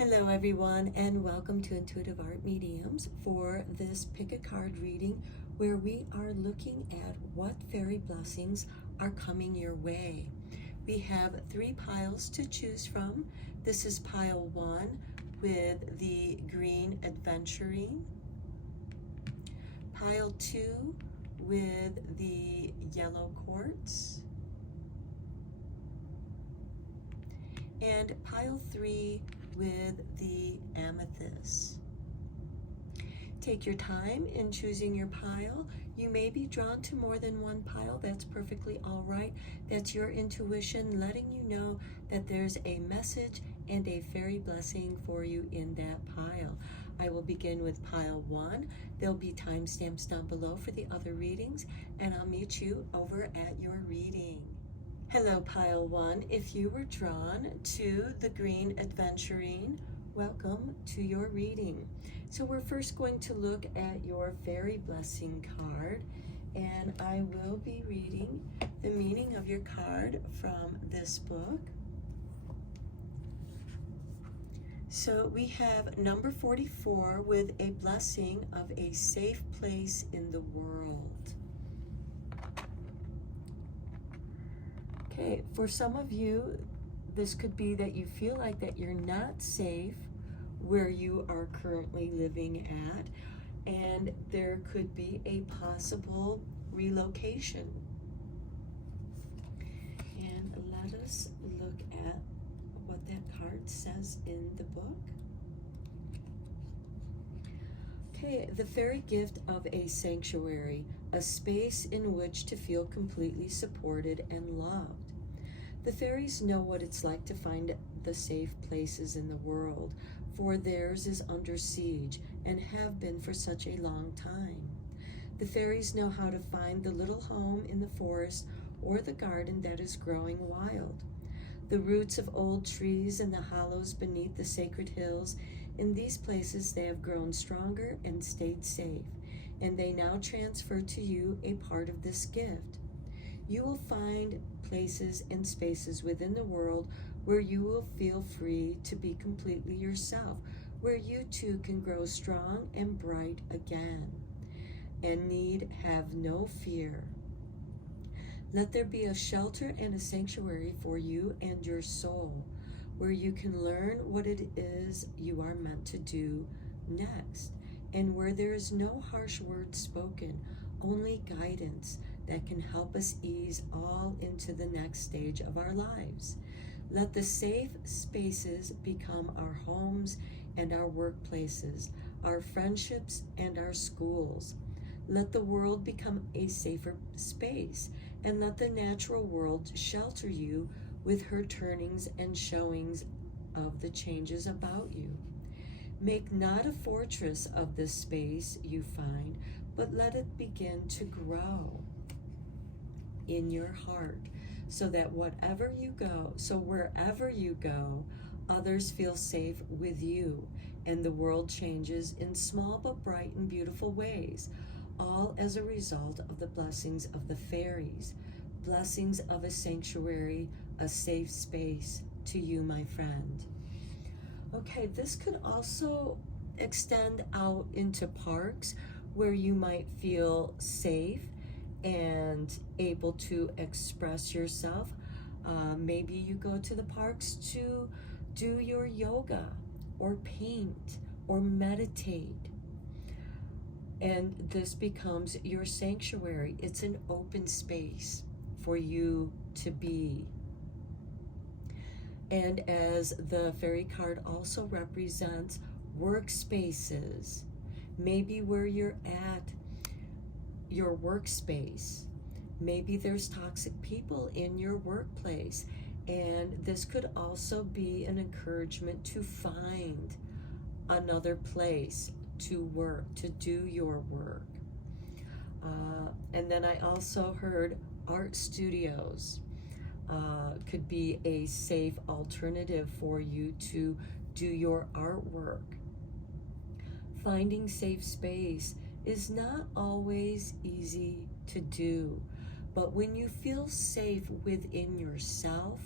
Hello everyone, and welcome to Intuitive Art Mediums for this pick a card reading where we are looking at what fairy blessings are coming your way. We have 3 piles to choose from. This is pile 1 with the green adventuring, pile 2 with the yellow quartz, and pile 3 with the amethyst. Take your time in choosing your pile. You may be drawn to more than one pile. That's perfectly all right. That's your intuition letting you know that there's a message and a fairy blessing for you in that pile. I will begin with pile 1. There'll be timestamps down below for the other readings, and I'll meet you over at your reading. Hello, pile 1. If you were drawn to the green adventuring, welcome to your reading. So we're first going to look at your fairy blessing card, and I will be reading the meaning of your card from this book. So we have number 44 with a blessing of a safe place in the world. Okay, for some of you, this could be that you feel like that you're not safe where you are currently living at, and there could be a possible relocation. And let us look at what that card says in the book. Okay, the fairy gift of a sanctuary, a space in which to feel completely supported and loved. The fairies know what it's like to find the safe places in the world, for theirs is under siege and have been for such a long time. The fairies know how to find the little home in the forest or the garden that is growing wild. The roots of old trees and the hollows beneath the sacred hills, in these places they have grown stronger and stayed safe, and they now transfer to you a part of this gift. You will find places and spaces within the world where you will feel free to be completely yourself, where you too can grow strong and bright again, and need have no fear. Let there be a shelter and a sanctuary for you and your soul, where you can learn what it is you are meant to do next, and where there is no harsh words spoken, only guidance that can help us ease all into the next stage of our lives. Let the safe spaces become our homes and our workplaces, our friendships and our schools. Let the world become a safer space, and let the natural world shelter you with her turnings and showings of the changes about you. Make not a fortress of the space you find, but let it begin to grow in your heart, so that wherever you go, others feel safe with you, and the world changes in small but bright and beautiful ways, all as a result of the blessings of the fairies, blessings of a sanctuary, a safe space to you, my friend. Okay, this could also extend out into parks where you might feel safe and able to express yourself. Maybe you go to the parks to do your yoga or paint or meditate, and this becomes your sanctuary. It's an open space for you to be. And as the fairy card also represents workspaces, maybe where you're at your workspace, maybe there's toxic people in your workplace, and this could also be an encouragement to find another place to work, to do your work. And then I also heard art studios could be a safe alternative for you to do your artwork. Finding safe space is not always easy to do, but when you feel safe within yourself,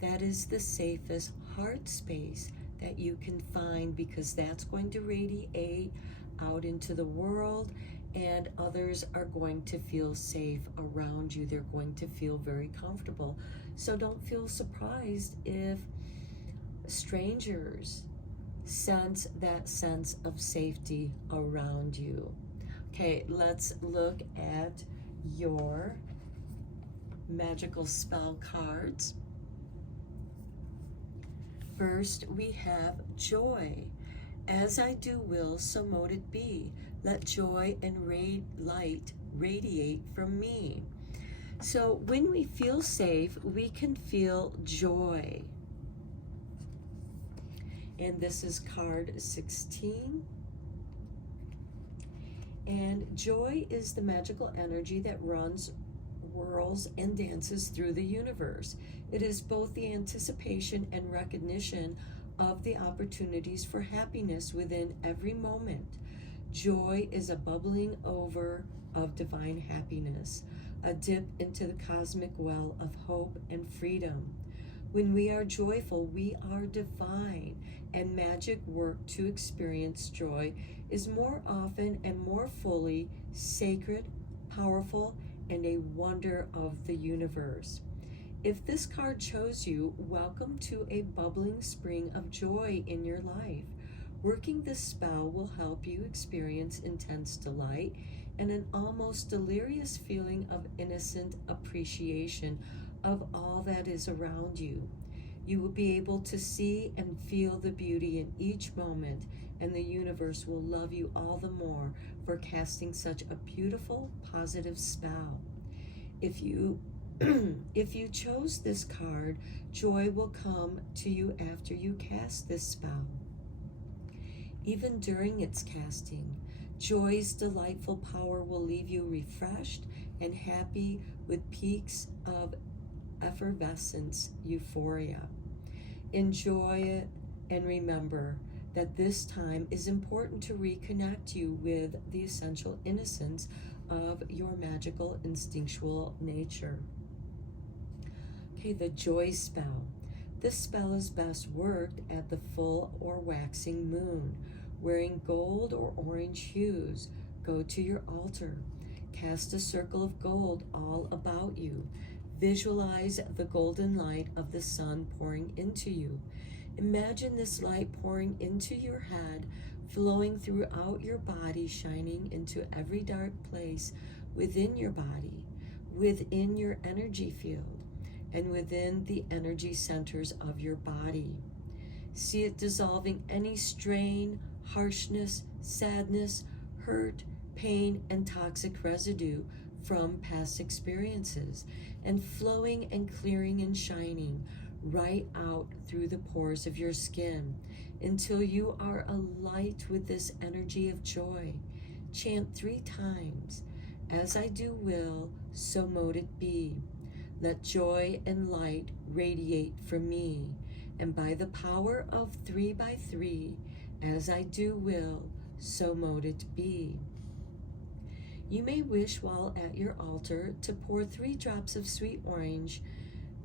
that is the safest heart space that you can find, because that's going to radiate out into the world, and others are going to feel safe around you. They're going to feel very comfortable. So don't feel surprised if strangers sense that sense of safety around you. Okay, let's look at your magical spell cards. First, we have joy. As I do will, so mote it be. Let joy and light radiate from me. So when we feel safe, we can feel joy. And this is card 16. And joy is the magical energy that runs, whirls, and dances through the universe. It is both the anticipation and recognition of the opportunities for happiness within every moment. Joy is a bubbling over of divine happiness, a dip into the cosmic well of hope and freedom. When we are joyful, we are divine, and magic work to experience joy is more often and more fully sacred, powerful, and a wonder of the universe. If this card chose you, welcome to a bubbling spring of joy in your life. Working this spell will help you experience intense delight and an almost delirious feeling of innocent appreciation of all that is around you. You will be able to see and feel the beauty in each moment, and the universe will love you all the more for casting such a beautiful, positive spell. If you chose this card, joy will come to you after you cast this spell. Even during its casting, joy's delightful power will leave you refreshed and happy with peaks of effervescence, euphoria. Enjoy it, and remember that this time is important to reconnect you with the essential innocence of your magical instinctual nature. Okay, the joy spell. This spell is best worked at the full or waxing moon. Wearing gold or orange hues, go to your altar. Cast a circle of gold all about you. Visualize the golden light of the sun pouring into you. Imagine this light pouring into your head, flowing throughout your body, shining into every dark place within your body, within your energy field, and within the energy centers of your body. See it dissolving any strain, harshness, sadness, hurt, pain, and toxic residue from past experiences, and flowing and clearing and shining right out through the pores of your skin until you are alight with this energy of joy. Chant 3 times, as I do will, so mote it be. Let joy and light radiate from me, and by the power of 3 by 3, as I do will, so mote it be. You may wish while at your altar to pour 3 drops of sweet orange,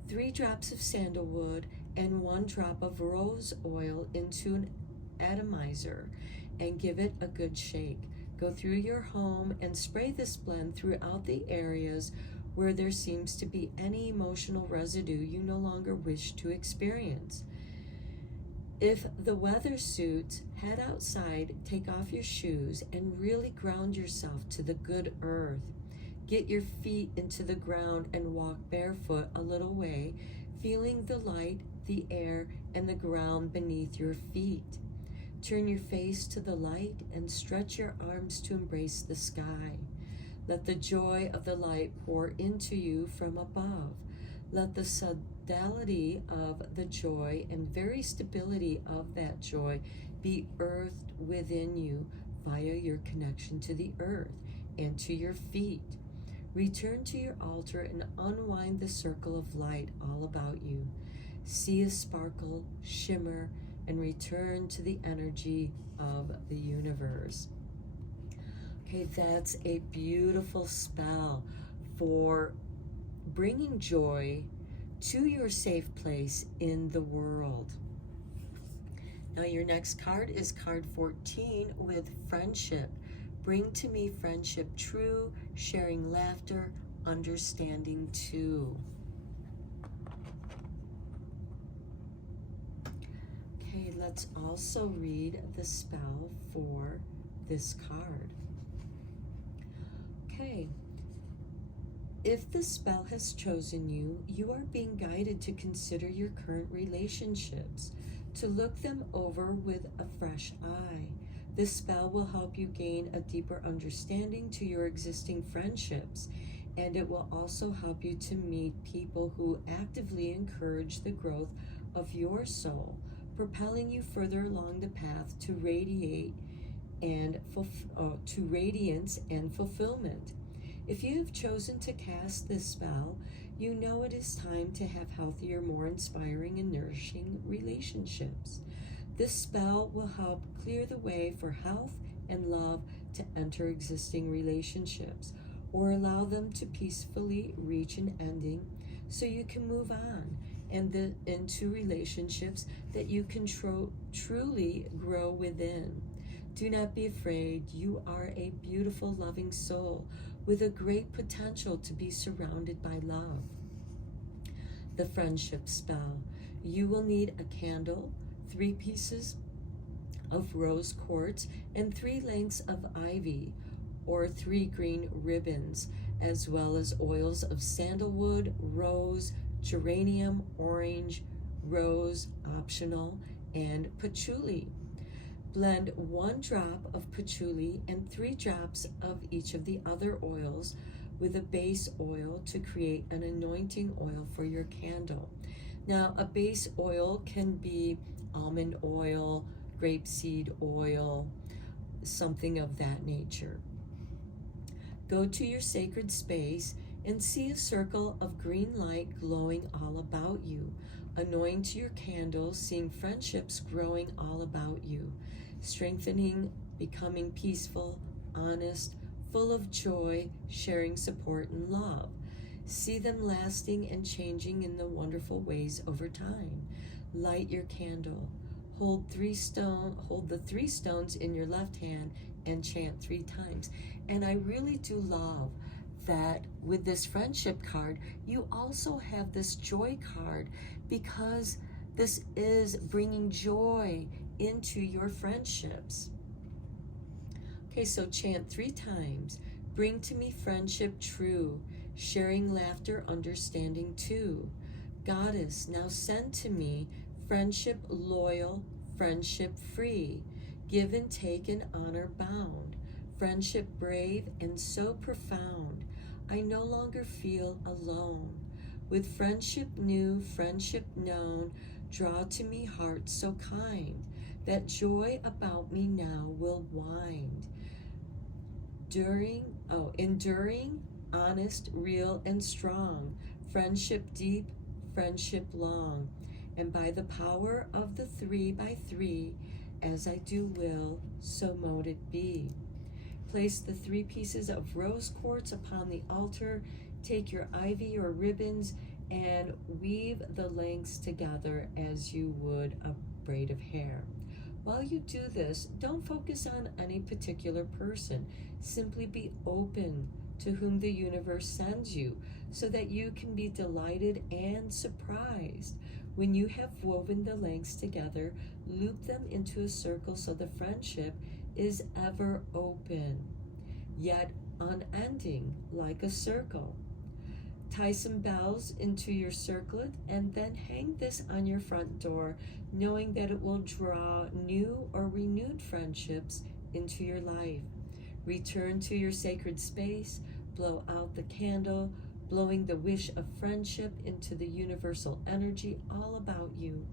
3 drops of sandalwood, and 1 drop of rose oil into an atomizer and give it a good shake. Go through your home and spray this blend throughout the areas where there seems to be any emotional residue you no longer wish to experience. If the weather suits, head outside, take off your shoes, and really ground yourself to the good earth. Get your feet into the ground and walk barefoot a little way, feeling the light, the air, and the ground beneath your feet. Turn your face to the light and stretch your arms to embrace the sky. Let the joy of the light pour into you from above. Let the subtlety of the joy and very stability of that joy be earthed within you via your connection to the earth and to your feet. Return to your altar and unwind the circle of light all about you. See a sparkle, shimmer, and return to the energy of the universe. Okay, that's a beautiful spell for bringing joy to your safe place in the world. Now your next card is card 14 with friendship. Bring to me friendship true, sharing laughter, understanding too. Okay, let's also read the spell for this card. Okay. If the spell has chosen you, you are being guided to consider your current relationships, to look them over with a fresh eye. This spell will help you gain a deeper understanding to your existing friendships, and it will also help you to meet people who actively encourage the growth of your soul, propelling you further along the path to radiance and fulfillment. If you have chosen to cast this spell, you know it is time to have healthier, more inspiring and nourishing relationships. This spell will help clear the way for health and love to enter existing relationships, or allow them to peacefully reach an ending so you can move on and into relationships that you can truly grow within. Do not be afraid. You are a beautiful, loving soul with a great potential to be surrounded by love. The friendship spell. You will need a candle, 3 pieces of rose quartz, and 3 lengths of ivy, or 3 green ribbons, as well as oils of sandalwood, rose, geranium, orange, rose, optional, and patchouli. Blend 1 drop of patchouli and 3 drops of each of the other oils with a base oil to create an anointing oil for your candle. Now, a base oil can be almond oil, grapeseed oil, something of that nature. Go to your sacred space and see a circle of green light glowing all about you. Anoint your candle, seeing friendships growing all about you, strengthening, becoming peaceful, honest, full of joy, sharing support and love. See them lasting and changing in the wonderful ways over time. Light your candle. Hold the 3 stones in your left hand and chant 3 times. And I really do love that with this friendship card, you also have this joy card, because this is bringing joy into your friendships. Okay, so chant 3 times. Bring to me friendship true, sharing laughter, understanding too. Goddess, now send to me friendship loyal, friendship free, give and take in honor bound, friendship brave and so profound, I no longer feel alone. With friendship new, friendship known, draw to me heart so kind, that joy about me now will wind. Enduring, honest, real, and strong, friendship deep, friendship long, and by the power of the 3 by 3, as I do will, so mote it be. Place the 3 pieces of rose quartz upon the altar, take your ivy or ribbons, and weave the lengths together as you would a braid of hair. While you do this, don't focus on any particular person. Simply be open to whom the universe sends you, so that you can be delighted and surprised. When you have woven the lengths together, loop them into a circle so the friendship is ever open, yet unending like a circle. Tie some bells into your circlet and then hang this on your front door, knowing that it will draw new or renewed friendships into your life. Return to your sacred space, blow out the candle, blowing the wish of friendship into the universal energy all about you.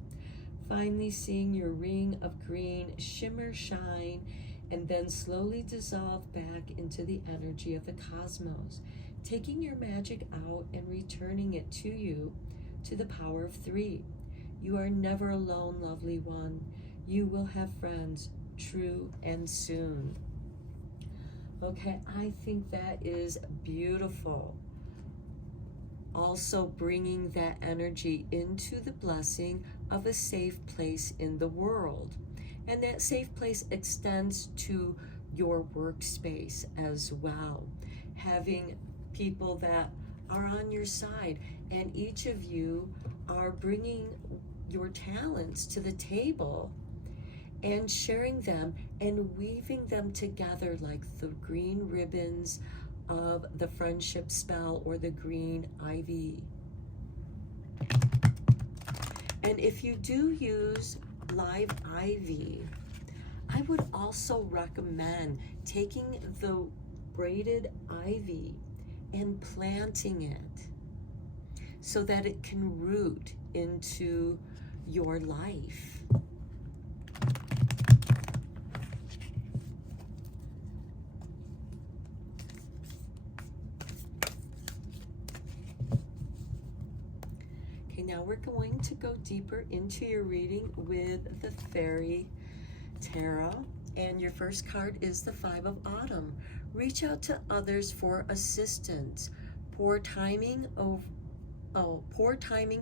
Finally seeing your ring of green shimmer, shine, and then slowly dissolve back into the energy of the cosmos, taking your magic out and returning it to you to the power of 3. You are never alone, lovely one. You will have friends, true and soon. Okay, I think that is beautiful. Also bringing that energy into the blessing of a safe place in the world. And that safe place extends to your workspace as well. Having people that are on your side, and each of you are bringing your talents to the table and sharing them and weaving them together like the green ribbons of the friendship spell or the green ivy. And if you do use live ivy, I would also recommend taking the braided ivy and planting it so that it can root into your life. Okay, now we're going to go deeper into your reading with the Fairy Tarot. And your first card is the Five of Autumn. Reach out to others for assistance. Poor timing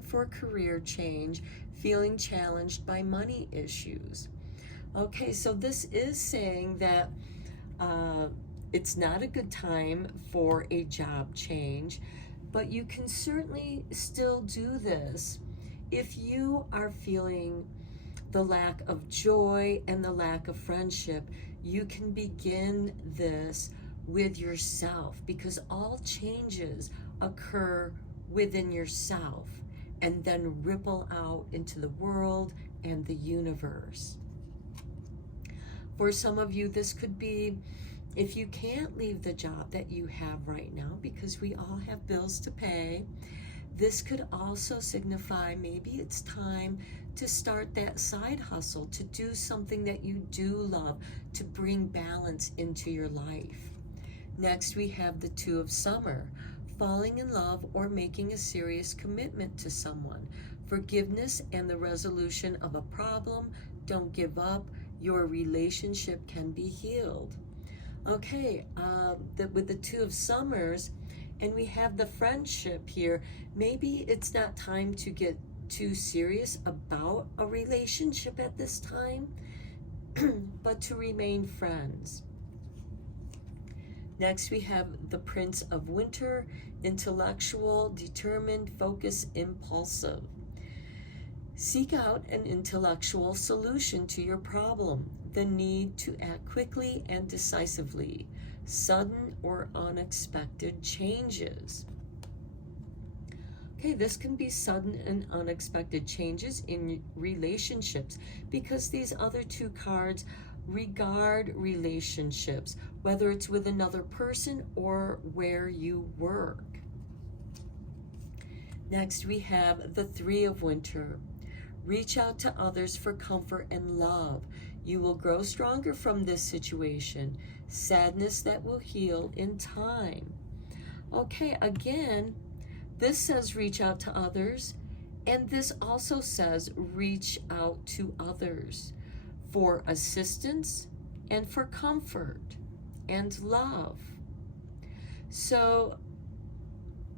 for career change. Feeling challenged by money issues. Okay, so this is saying that it's not a good time for a job change, but you can certainly still do this if you are feeling the lack of joy and the lack of friendship. You can begin this with yourself, because all changes occur within yourself and then ripple out into the world and the universe. For some of you, this could be if you can't leave the job that you have right now, because we all have bills to pay. This could also signify maybe it's time to start that side hustle, to do something that you do love, to bring balance into your life. Next, we have the Two of Summer, falling in love or making a serious commitment to someone. Forgiveness and the resolution of a problem. Don't give up. Your relationship can be healed. Okay, with the Two of Summers, and we have the friendship here. Maybe it's not time to get too serious about a relationship at this time, but to remain friends. Next, we have the Prince of Winter, intellectual, determined, focused, impulsive. Seek out an intellectual solution to your problem. The need to act quickly and decisively. Sudden or unexpected changes. Okay, this can be sudden and unexpected changes in relationships, because these other two cards regard relationships, whether it's with another person or where you work. Next, we have the Three of Winter. Reach out to others for comfort and love. You will grow stronger from this situation. Sadness that will heal in time. Okay, again, this says reach out to others, and this also says reach out to others for assistance and for comfort and love. So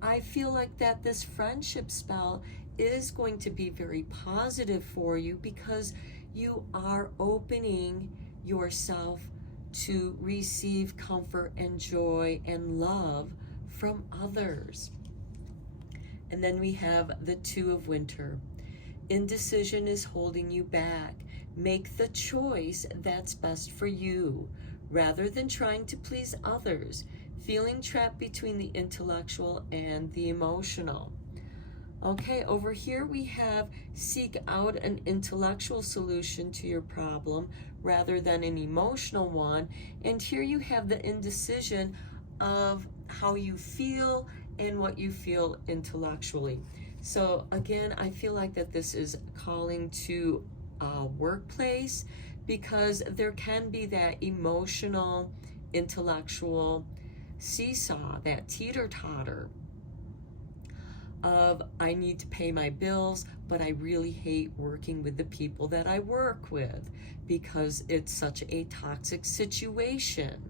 I feel like that this friendship spell is going to be very positive for you, because you are opening yourself to receive comfort and joy and love from others. And then we have the Two of Winter. Indecision is holding you back. Make the choice that's best for you, rather than trying to please others. Feeling trapped between the intellectual and the emotional. Okay, over here we have seek out an intellectual solution to your problem rather than an emotional one. And here you have the indecision of how you feel and what you feel intellectually. So again, I feel like that this is calling to a workplace, because there can be that emotional, intellectual seesaw, that teeter-totter of I need to pay my bills, but I really hate working with the people that I work with because it's such a toxic situation.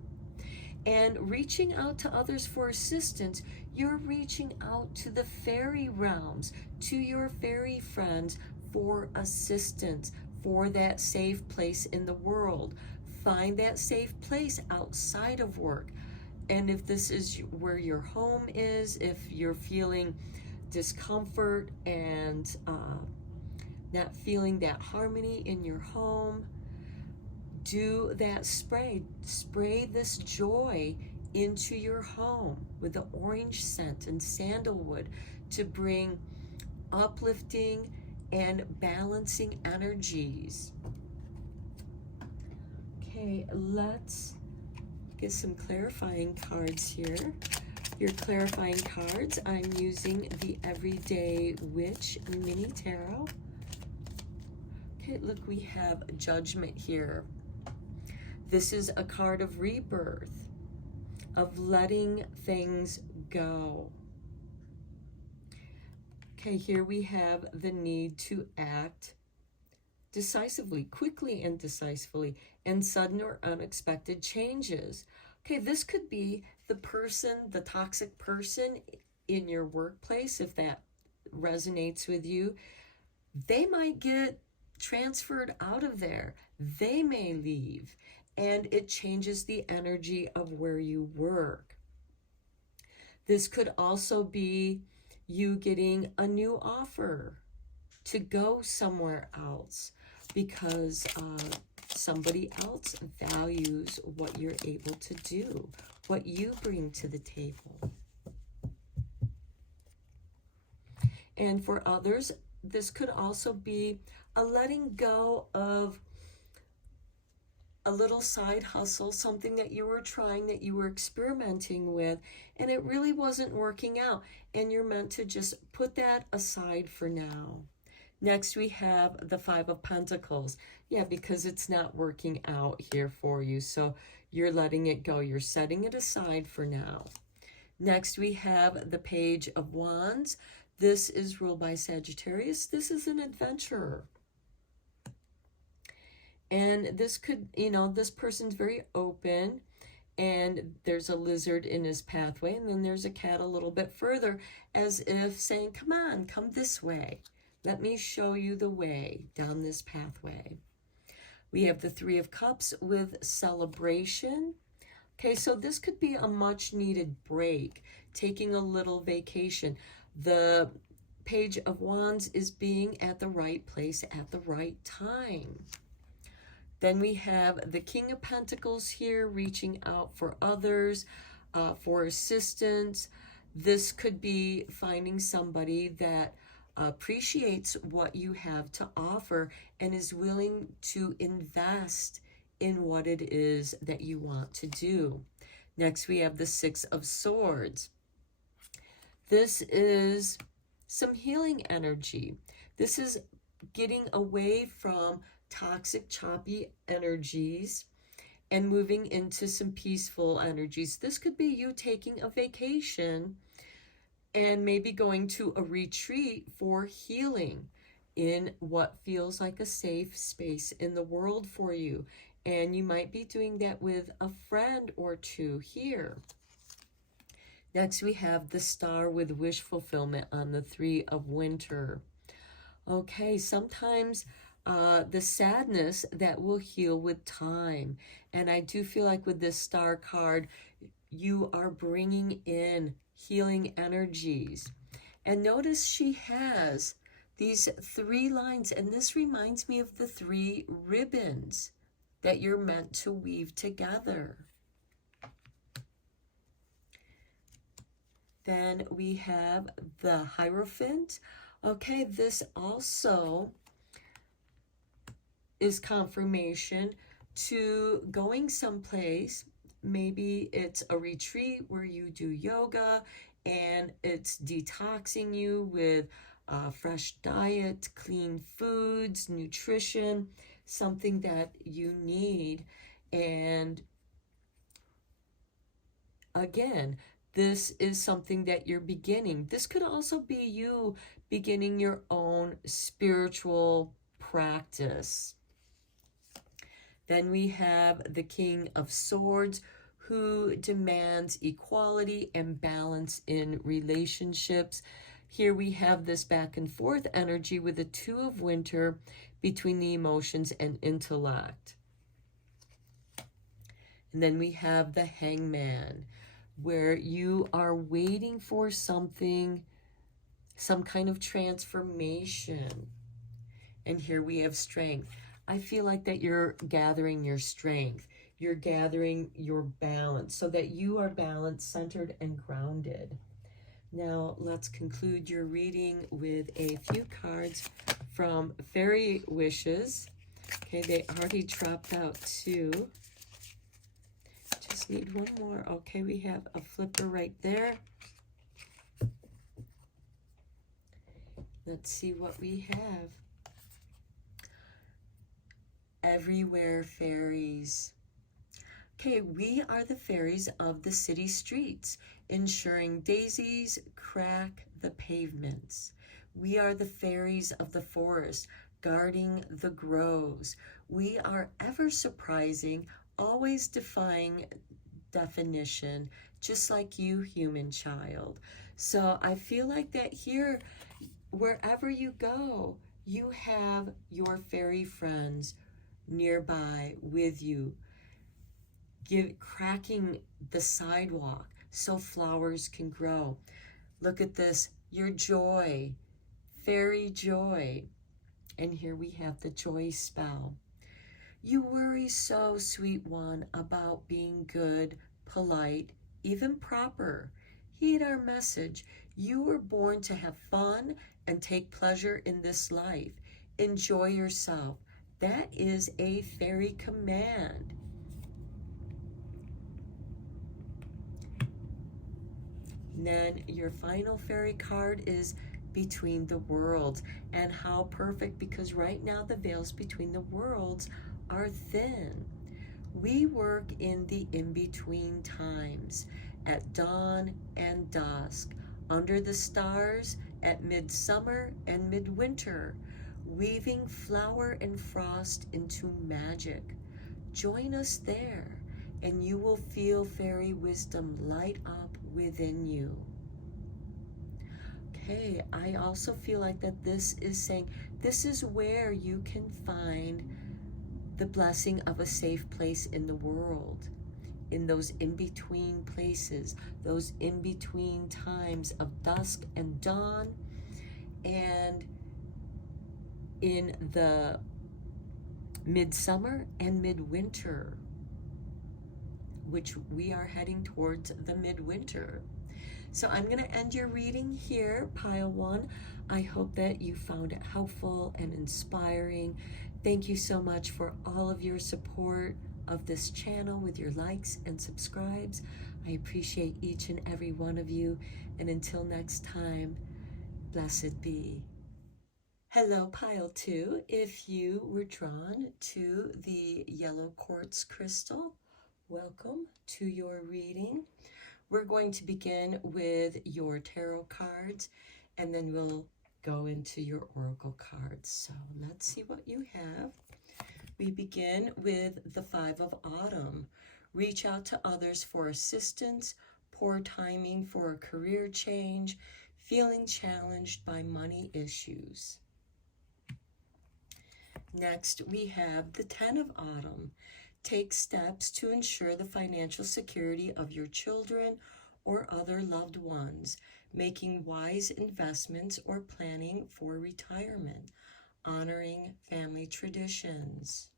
And reaching out to others for assistance, you're reaching out to the fairy realms, to your fairy friends for assistance, for that safe place in the world. Find that safe place outside of work. And if this is where your home is, if you're feeling discomfort and not feeling that harmony in your home, do that spray. Spray this joy into your home with the orange scent and sandalwood to bring uplifting and balancing energies. Okay, let's get some clarifying cards here. Your clarifying cards, I'm using the Everyday Witch Mini Tarot. Okay, look, we have Judgment here. This is a card of rebirth, of letting things go. Okay, here we have the need to act decisively, quickly and decisively, and sudden or unexpected changes. Okay, this could be the person, the toxic person in your workplace, if that resonates with you. They might get transferred out of there. They may leave, and it changes the energy of where you work. This could also be you getting a new offer to go somewhere else because somebody else values what you're able to do, what you bring to the table. And for others, this could also be a letting go of a little side hustle, something that you were trying, that you were experimenting with, and it really wasn't working out, and you're meant to just put that aside for now. Next, we have the Five of Pentacles. Yeah, because it's not working out here for you, so you're letting it go. You're setting it aside for now. Next, we have the Page of Wands. This is ruled by Sagittarius. This is an adventurer. And this could, this person's very open, and there's a lizard in his pathway, and then there's a cat a little bit further, as if saying, come on, come this way. Let me show you the way down this pathway. We have the Three of Cups with celebration. Okay, so this could be a much needed break, taking a little vacation. The Page of Wands is being at the right place at the right time. Then we have the King of Pentacles here, reaching out for others, for assistance. This could be finding somebody that appreciates what you have to offer and is willing to invest in what it is that you want to do. Next, we have the Six of Swords. This is some healing energy. This is getting away from toxic, choppy energies and moving into some peaceful energies. This could be you taking a vacation and maybe going to a retreat for healing in what feels like a safe space in the world for you. And you might be doing that with a friend or two here. Next, we have the Star with wish fulfillment on the Three of Winter. Okay, sometimes the sadness that will heal with time. And I do feel like with this Star card, you are bringing in healing energies. And notice she has these 3 lines, and this reminds me of the 3 ribbons that you're meant to weave together. Then we have the Hierophant. Okay, this also is confirmation to going someplace. Maybe it's a retreat where you do yoga and it's detoxing you with fresh diet, clean foods, nutrition, something that you need. And again, this is something that you're beginning. This could also be you beginning your own spiritual practice. Then we have the King of Swords, who demands equality and balance in relationships. Here we have this back and forth energy with the Two of Winter between the emotions and intellect. And then we have the Hangman, where you are waiting for something, some kind of transformation. And here we have Strength. I feel like that you're gathering your strength. You're gathering your balance so that you are balanced, centered, and grounded. Now, let's conclude your reading with a few cards from Fairy Wishes. Okay, they already dropped out 2. Just need one more. Okay, we have a flipper right there. Let's see what we have. Everywhere fairies. Okay, we are the fairies of the city streets, ensuring daisies crack the pavements. We are the fairies of the forest, guarding the groves. We are ever surprising, always defying definition, just like you, human child. So I feel like that here, wherever you go, you have your fairy friends nearby with you, cracking the sidewalk so flowers can grow. Look at this, your joy, fairy joy. And here we have the joy spell. You worry so, sweet one, about being good, polite, even proper. Heed our message. You were born to have fun and take pleasure in this life. Enjoy yourself. That is a fairy command. And then your final fairy card is Between the Worlds. And how perfect, because right now the veils between the worlds are thin. We work in the in-between times, at dawn and dusk, under the stars, at midsummer and midwinter, weaving flower and frost into magic. Join us there, and you will feel fairy wisdom light up within you. Okay, I also feel like that this is saying this is where you can find the blessing of a safe place in the world, in those in-between places, those in-between times of dusk and dawn, and in the midsummer and midwinter, which we are heading towards the midwinter. So I'm going to end your reading here, Pile 1. I hope that you found it helpful and inspiring. Thank you so much for all of your support of this channel with your likes and subscribes. I appreciate each and every one of you. And until next time, blessed be. Hello, Pile 2. If you were drawn to the yellow quartz crystal, welcome to your reading. We're going to begin with your tarot cards, and then we'll go into your oracle cards. So let's see what you have. We begin with the 5 of Autumn. Reach out to others for assistance, poor timing for a career change, feeling challenged by money issues. Next, we have the 10 of Autumn. Take steps to ensure the financial security of your children or other loved ones, making wise investments or planning for retirement, honoring family traditions.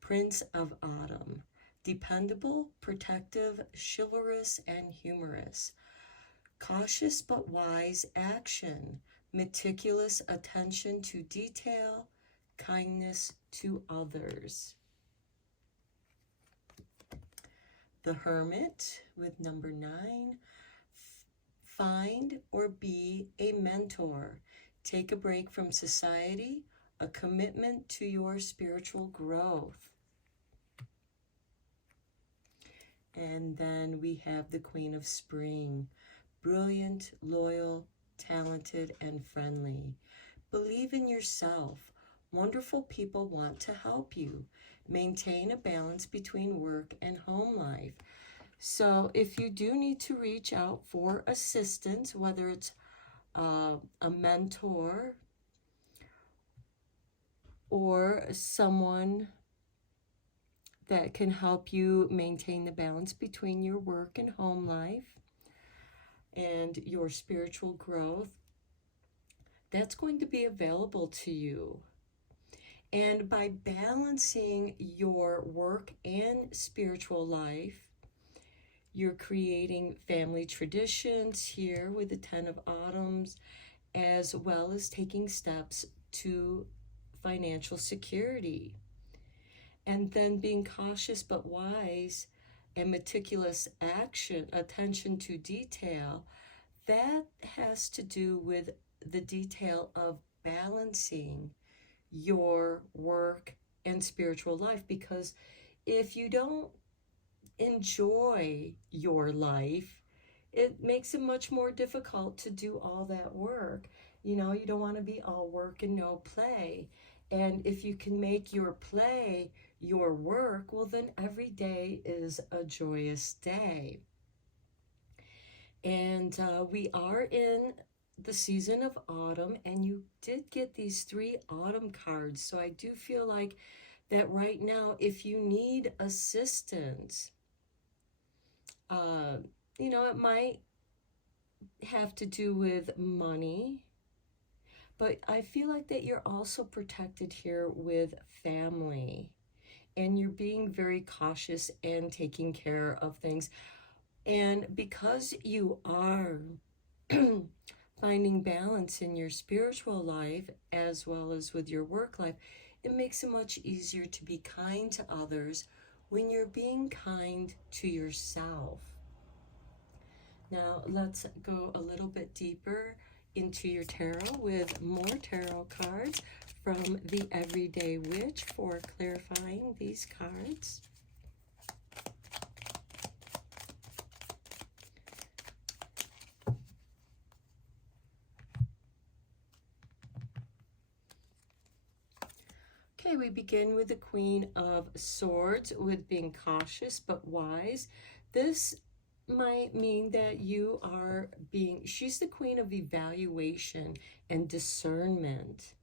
Prince of Autumn. Dependable, protective, chivalrous, and humorous. Cautious but wise action, meticulous attention to detail, kindness to others. The Hermit with number 9. Find or be a mentor. Take a break from society, a commitment to your spiritual growth. And then we have the Queen of Spring. Brilliant, loyal, talented, and friendly. Believe in yourself. Wonderful people want to help you. Maintain a balance between work and home life. So if you do need to reach out for assistance, whether it's a mentor or someone that can help you maintain the balance between your work and home life and your spiritual growth. That's going to be available to you. And by balancing your work and spiritual life, you're creating family traditions here with the Ten of Autumns, as well as taking steps to financial security. And then being cautious but wise and meticulous attention to detail, that has to do with the detail of balancing your work and spiritual life. Because if you don't enjoy your life, it makes it much more difficult to do all that work. You know, you don't want to be all work and no play. And if you can make your play your work, well, then every day is a joyous day. And we are in the season of autumn, and you did get these 3 autumn cards. So I do feel like that right now, if you need assistance, you know, it might have to do with money, but I feel like that you're also protected here with family, and you're being very cautious and taking care of things. And because you are finding balance in your spiritual life as well as with your work life, it makes it much easier to be kind to others when you're being kind to yourself. Now let's go a little bit deeper into your tarot with more tarot cards from the Everyday Witch for clarifying these cards. Okay, we begin with the Queen of Swords with being cautious but wise. This might mean that you are she's the queen of evaluation and discernment,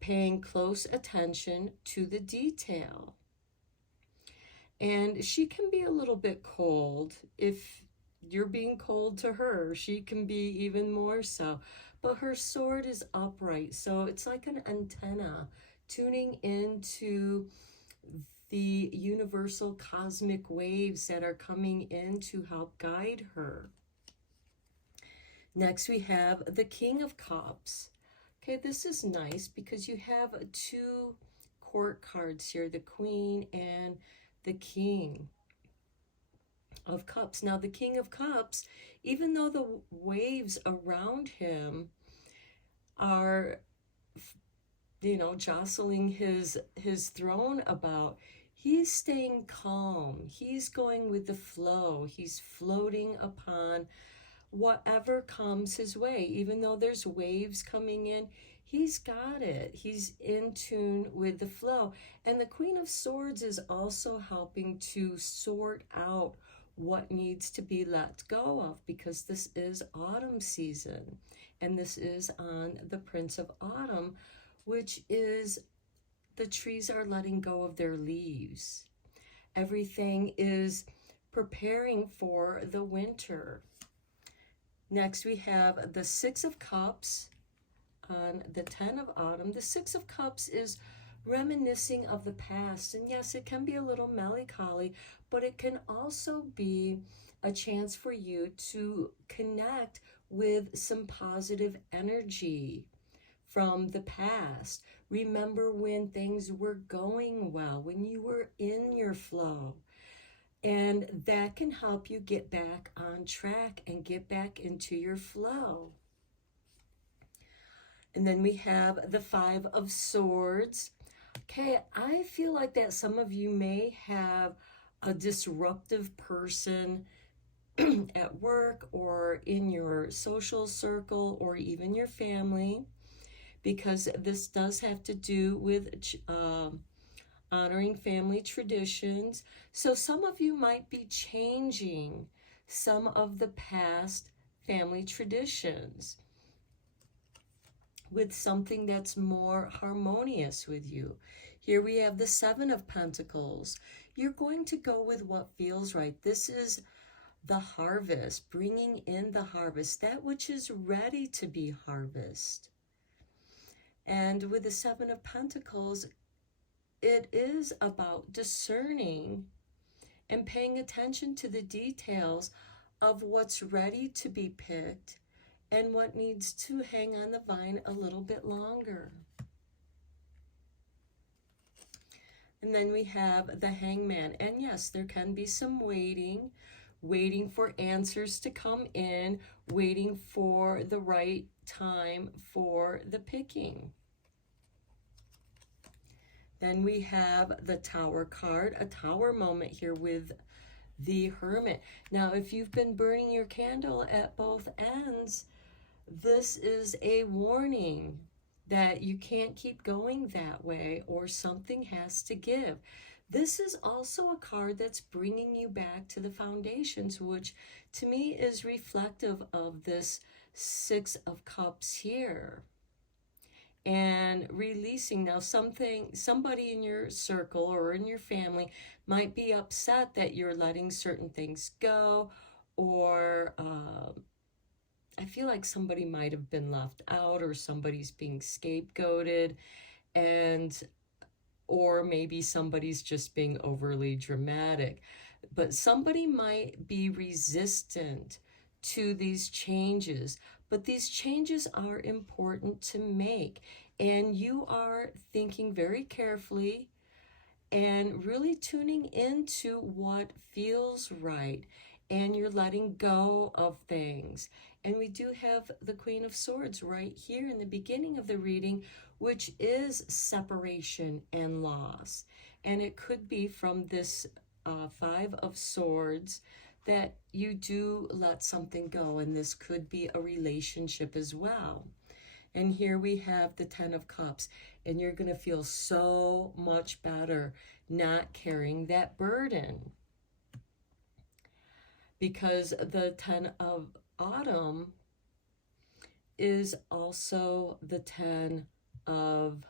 paying close attention to the detail. And she can be a little bit cold. If you're being cold to her, she can be even more so. But her sword is upright, so it's like an antenna tuning into the universal cosmic waves that are coming in to help guide her. Next, we have the King of Cups. Okay, this is nice because you have 2 court cards here, the Queen and the King of Cups. Now, the King of Cups, even though the waves around him are, you know, jostling his throne about, he's staying calm. He's going with the flow. He's floating upon whatever comes his way. Even though there's waves coming in, he's got it. He's in tune with the flow. And the Queen of Swords is also helping to sort out what needs to be let go of, because this is autumn season. And this is on the Prince of Autumn, which is the trees are letting go of their leaves. Everything is preparing for the winter. Next, we have the 6 of Cups on the 10 of Autumn. The 6 of Cups is reminiscing of the past. And yes, it can be a little melancholy, but it can also be a chance for you to connect with some positive energy from the past. Remember when things were going well, when you were in your flow. And that can help you get back on track and get back into your flow. And then we have the 5 of Swords. Okay, I feel like that some of you may have a disruptive person at work or in your social circle or even your family, because this does have to do with honoring family traditions. So some of you might be changing some of the past family traditions. with something that's more harmonious with you. Here we have the Seven of Pentacles. You're going to go with what feels right. This is the harvest, bringing in the harvest, that which is ready to be harvested. And with the Seven of Pentacles, it is about discerning and paying attention to the details of what's ready to be picked and what needs to hang on the vine a little bit longer. And then we have the Hangman. And yes, there can be some waiting for answers to come in, waiting for the right time for the picking. Then we have the Tower card, a Tower moment here with the Hermit. Now, if you've been burning your candle at both ends, this is a warning that you can't keep going that way, or something has to give. This is also a card that's bringing you back to the foundations, which to me is reflective of this Six of Cups here. And releasing. Now, somebody in your circle or in your family might be upset that you're letting certain things go, or I feel like somebody might have been left out, or somebody's being scapegoated, or maybe somebody's just being overly dramatic. But somebody might be resistant to these changes, but these changes are important to make, and you are thinking very carefully and really tuning into what feels right, and you're letting go of things. And we do have the Queen of Swords right here in the beginning of the reading, which is separation and loss. And it could be from this Five of Swords that you do let something go, and this could be a relationship as well. And here we have the Ten of Cups, and you're going to feel so much better not carrying that burden, because the Ten of Autumn is also the Ten of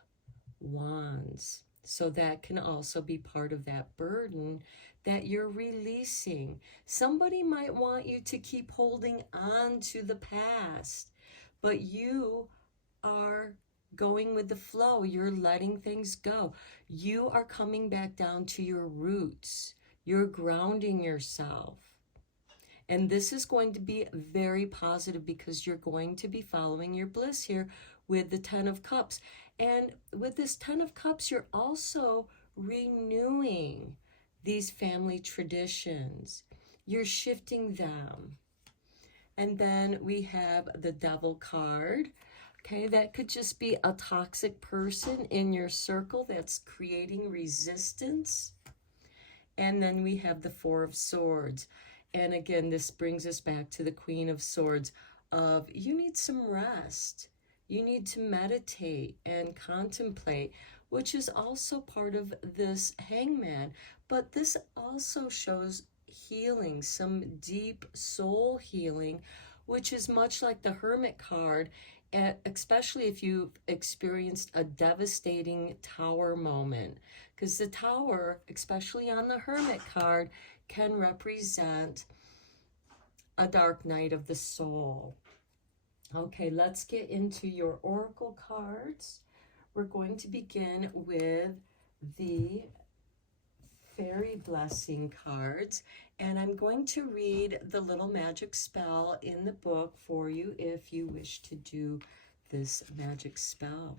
Wands. So that can also be part of that burden that you're releasing. Somebody might want you to keep holding on to the past, but you are going with the flow. You're letting things go. You are coming back down to your roots. You're grounding yourself. And this is going to be very positive, because you're going to be following your bliss here with the Ten of Cups. And with this Ten of Cups, you're also renewing these family traditions. You're shifting them. And then we have the Devil card. Okay, that could just be a toxic person in your circle that's creating resistance. And then we have the Four of Swords. And again, this brings us back to the Queen of Swords of you need some rest. You need to meditate and contemplate, which is also part of this Hangman. But this also shows healing, some deep soul healing, which is much like the Hermit card, especially if you've experienced a devastating Tower moment. Because the Tower, especially on the Hermit card, can represent a dark night of the soul. Okay, let's get into your oracle cards. We're going to begin with the fairy blessing cards, and I'm going to read the little magic spell in the book for you if you wish to do this magic spell.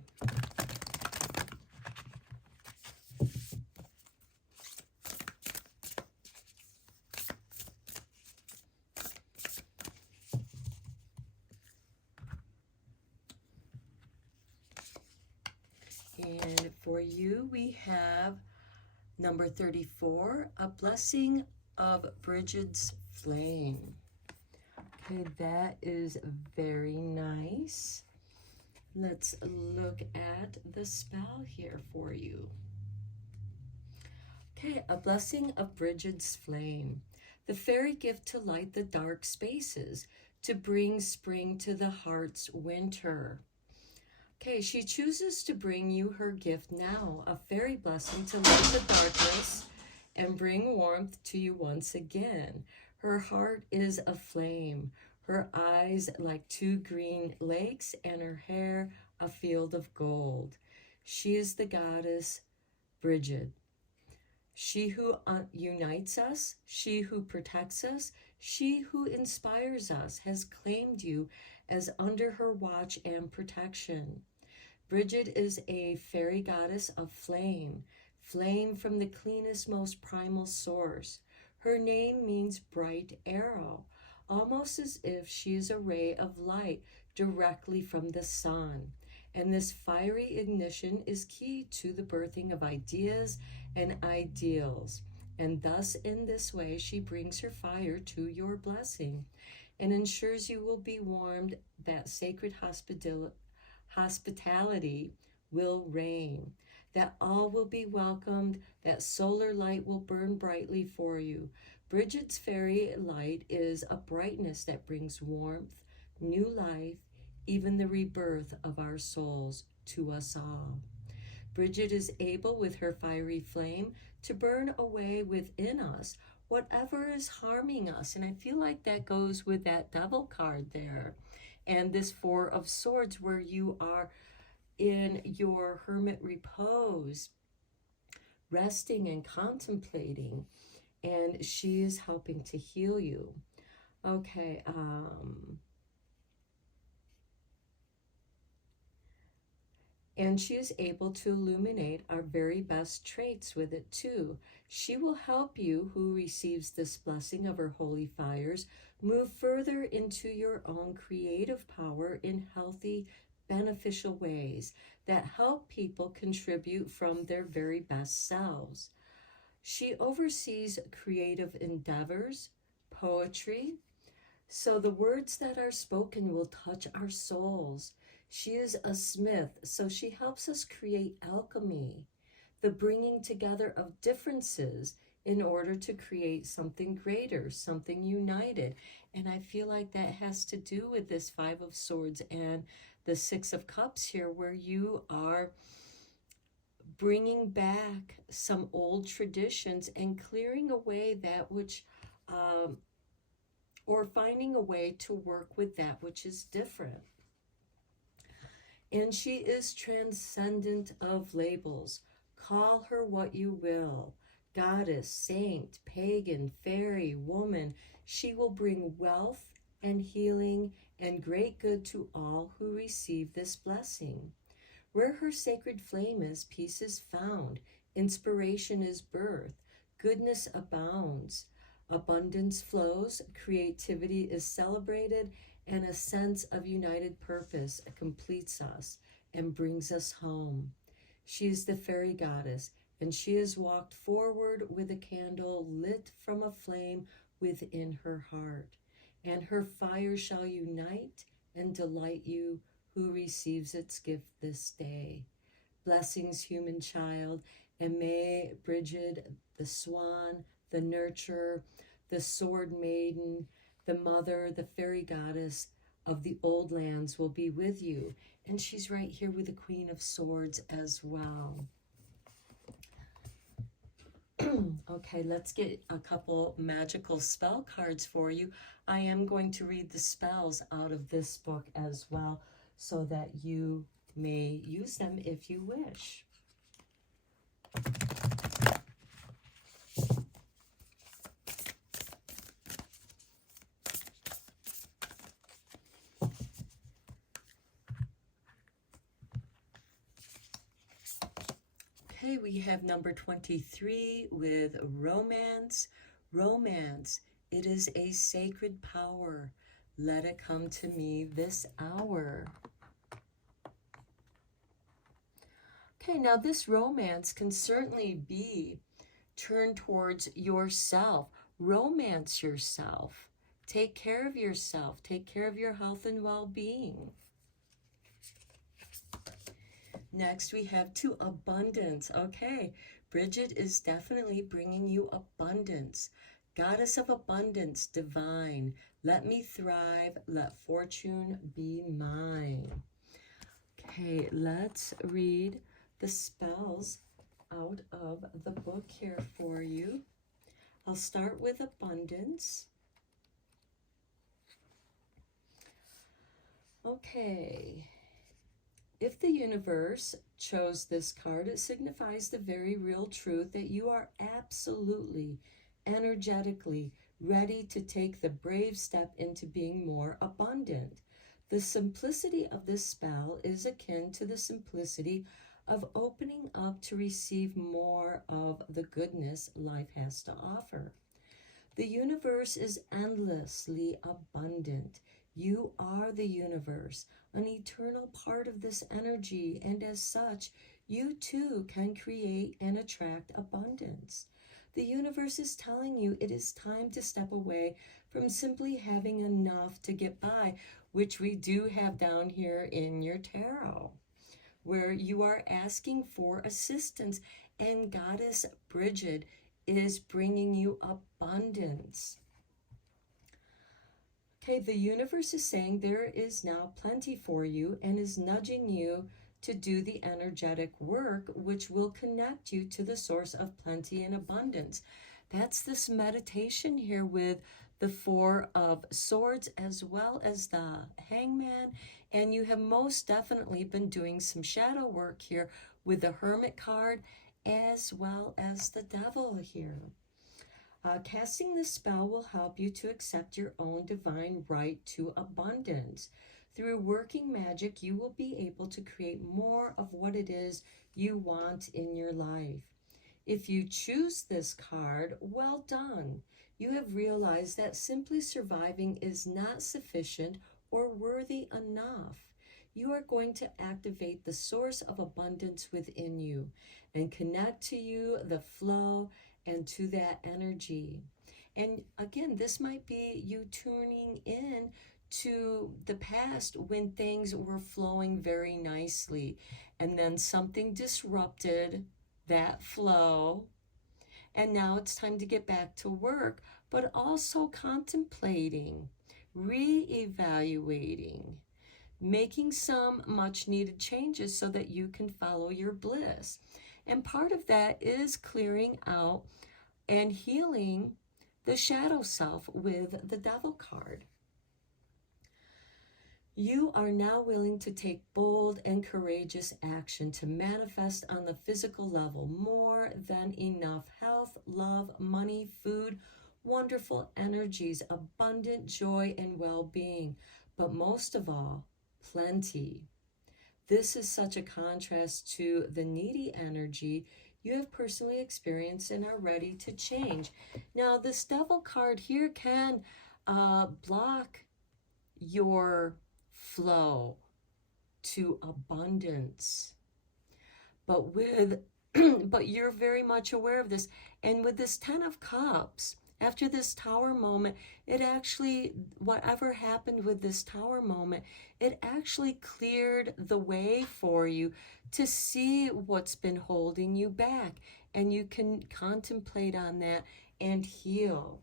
And for you, we have number 34, a blessing of Bridget's flame. Okay, that is very nice. Let's look at the spell here for you. Okay, a blessing of Bridget's flame. The fairy gift to light the dark spaces, to bring spring to the heart's winter. Okay, she chooses to bring you her gift now, a fairy blessing to light the darkness and bring warmth to you once again. Her heart is aflame, her eyes like two green lakes, and her hair a field of gold. She is the goddess Bridget. She who unites us, she who protects us, she who inspires us, has claimed you as under her watch and protection. Bridget is a fairy goddess of flame, flame from the cleanest, most primal source. Her name means bright arrow, almost as if she is a ray of light directly from the sun. And this fiery ignition is key to the birthing of ideas and ideals. And thus, in this way, she brings her fire to your blessing and ensures you will be warmed, that sacred hospitality will reign, that all will be welcomed, that solar light will burn brightly for you. Bridget's fairy light is a brightness that brings warmth, new life, even the rebirth of our souls to us all. Bridget is able, with her fiery flame, to burn away within us whatever is harming us. And I feel like that goes with that devil card there. And this Four of Swords, where you are in your hermit repose, resting and contemplating, and she is helping to heal you. Okay, and she is able to illuminate our very best traits with it too. She will help you, who receives this blessing of her holy fires, move further into your own creative power in healthy, beneficial ways that help people contribute from their very best selves. She oversees creative endeavors, poetry, so the words that are spoken will touch our souls. She is a smith, so she helps us create alchemy, the bringing together of differences in order to create something greater, something united. And I feel like that has to do with this Five of Swords and the Six of Cups here, where you are bringing back some old traditions and clearing away that which or finding a way to work with that which is different. And she is transcendent of labels. Call her what you will. Goddess, saint, pagan, fairy, woman. She will bring wealth and healing and great good to all who receive this blessing. Where her sacred flame is, peace is found. Inspiration is birth. Goodness abounds. Abundance flows, creativity is celebrated, and a sense of united purpose completes us and brings us home. She is the fairy goddess, and she has walked forward with a candle lit from a flame within her heart. And her fire shall unite and delight you, who receives its gift this day. Blessings, human child, and may Bridget, the swan, the nurturer, the sword maiden, the mother, the fairy goddess of the old lands will be with you. And she's right here with the Queen of Swords as well. Okay, let's get a couple magical spell cards for you. I am going to read the spells out of this book as well, so that you may use them if you wish. Okay, we have number 23 with romance. Romance, it is a sacred power. Let it come to me this hour. Okay, now this romance can certainly be turned towards yourself. Romance yourself. Take care of yourself. Take care of your health and well-being. Next, we have to abundance. Okay, Bridget is definitely bringing you abundance. Goddess of abundance, divine. Let me thrive. Let fortune be mine. Okay, let's read the spells out of the book here for you. I'll start with abundance. Okay. If the universe chose this card, it signifies the very real truth that you are absolutely, energetically ready to take the brave step into being more abundant. The simplicity of this spell is akin to the simplicity of opening up to receive more of the goodness life has to offer. The universe is endlessly abundant. You are the universe, an eternal part of this energy, and as such, you too can create and attract abundance. The universe is telling you it is time to step away from simply having enough to get by, which we do have down here in your tarot, where you are asking for assistance, and Goddess Bridget is bringing you abundance. Okay, the universe is saying there is now plenty for you and is nudging you to do the energetic work, which will connect you to the source of plenty and abundance. That's this meditation here with the Four of Swords as well as the Hangman. And you have most definitely been doing some shadow work here with the Hermit card as well as the Devil here. Casting this spell will help you to accept your own divine right to abundance. Through working magic, you will be able to create more of what it is you want in your life. If you choose this card, well done. You have realized that simply surviving is not sufficient or worthy enough. You are going to activate the source of abundance within you and connect to you the flow and to that energy. And again, this might be you tuning in to the past when things were flowing very nicely, and then something disrupted that flow, and now it's time to get back to work, but also contemplating, re-evaluating, making some much needed changes so that you can follow your bliss. And part of that is clearing out and healing the shadow self with the Devil card. You are now willing to take bold and courageous action to manifest on the physical level more than enough health, love, money, food, wonderful energies, abundant joy and well-being, but most of all, plenty. This is such a contrast to the needy energy you have personally experienced and are ready to change. Now, this Devil card here can block your flow to abundance. But but you're very much aware of this. And with this 10 of Cups, after this Tower moment, it actually, whatever happened with this Tower moment, it actually cleared the way for you to see what's been holding you back. And you can contemplate on that and heal.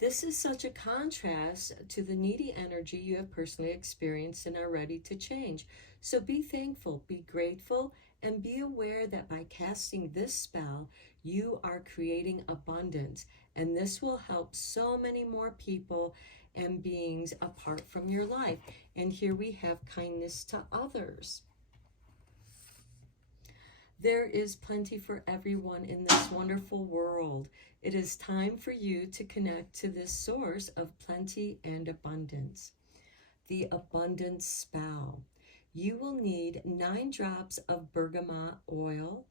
This is such a contrast to the needy energy you have personally experienced and are ready to change. So be thankful, be grateful, and be aware that by casting this spell, you are creating abundance. And this will help so many more people and beings apart from your life. And here we have kindness to others. There is plenty for everyone in this wonderful world. It is time for you to connect to this source of plenty and abundance. The abundance spell. You will need 9 drops of bergamot oil,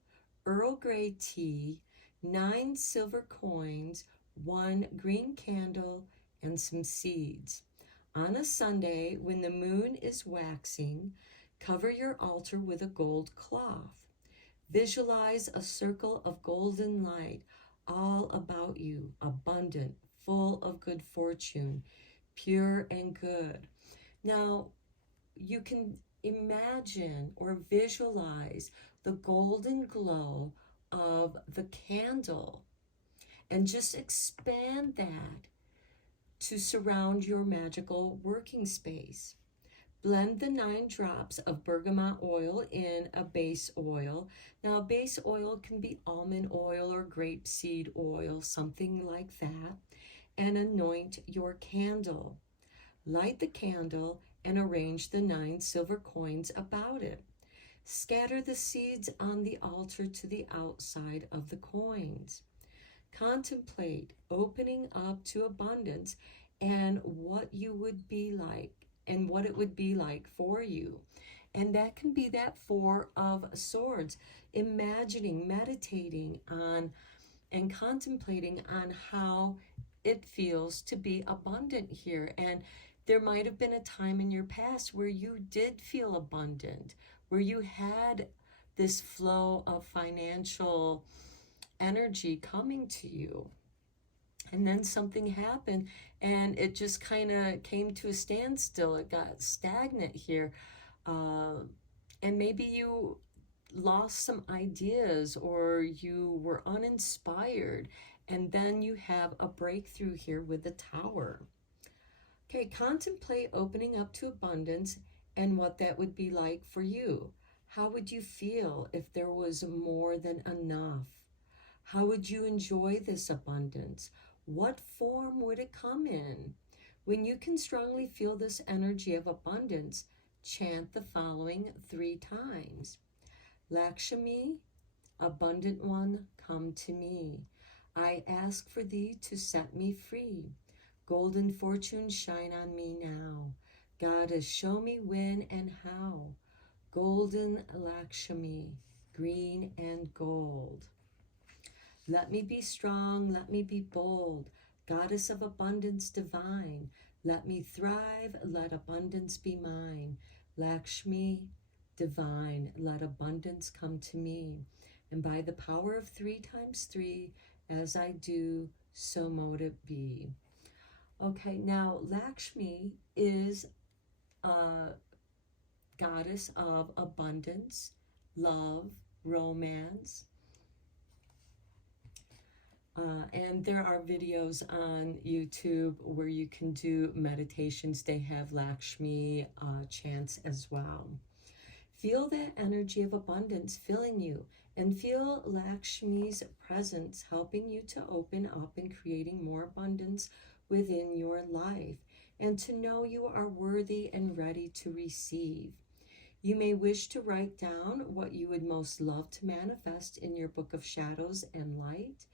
Earl Grey tea, 9 silver coins, 1 green candle, and some seeds. On a Sunday, when the moon is waxing, cover your altar with a gold cloth. Visualize a circle of golden light all about you, abundant, full of good fortune, pure and good. Now, you can imagine or visualize the golden glow of the candle and just expand that to surround your magical working space. Blend the 9 drops of bergamot oil in a base oil. Now, a base oil can be almond oil or grapeseed oil, something like that, and anoint your candle. Light the candle and arrange the 9 silver coins about it. Scatter the seeds on the altar to the outside of the coins. Contemplate opening up to abundance and what you would be like and what it would be like for you. And that can be that 4 of Swords, imagining, meditating on, and contemplating on how it feels to be abundant here. And there might have been a time in your past where you did feel abundant, where you had this flow of financial energy coming to you. And then something happened and it just kind of came to a standstill. It got stagnant here. And maybe you lost some ideas or you were uninspired. And then you have a breakthrough here with the Tower. Okay, contemplate opening up to abundance and what that would be like for you. How would you feel if there was more than enough? How would you enjoy this abundance? What form would it come in? When you can strongly feel this energy of abundance, chant the following 3 times. Lakshmi, abundant one, come to me. I ask for thee to set me free. Golden fortune shine on me now. Goddess, show me when and how. Golden Lakshmi, green and gold. Let me be strong, let me be bold, Goddess of abundance divine. Let me thrive, let abundance be mine. Lakshmi, divine, let abundance come to me. And by the power of 3 times 3, as I do, so mote it be. Okay, now Lakshmi is a goddess of abundance, love, romance. And there are videos on YouTube where you can do meditations. They have Lakshmi chants as well. Feel that energy of abundance filling you and feel Lakshmi's presence helping you to open up and creating more abundance within your life and to know you are worthy and ready to receive. You may wish to write down what you would most love to manifest in your book of shadows and light.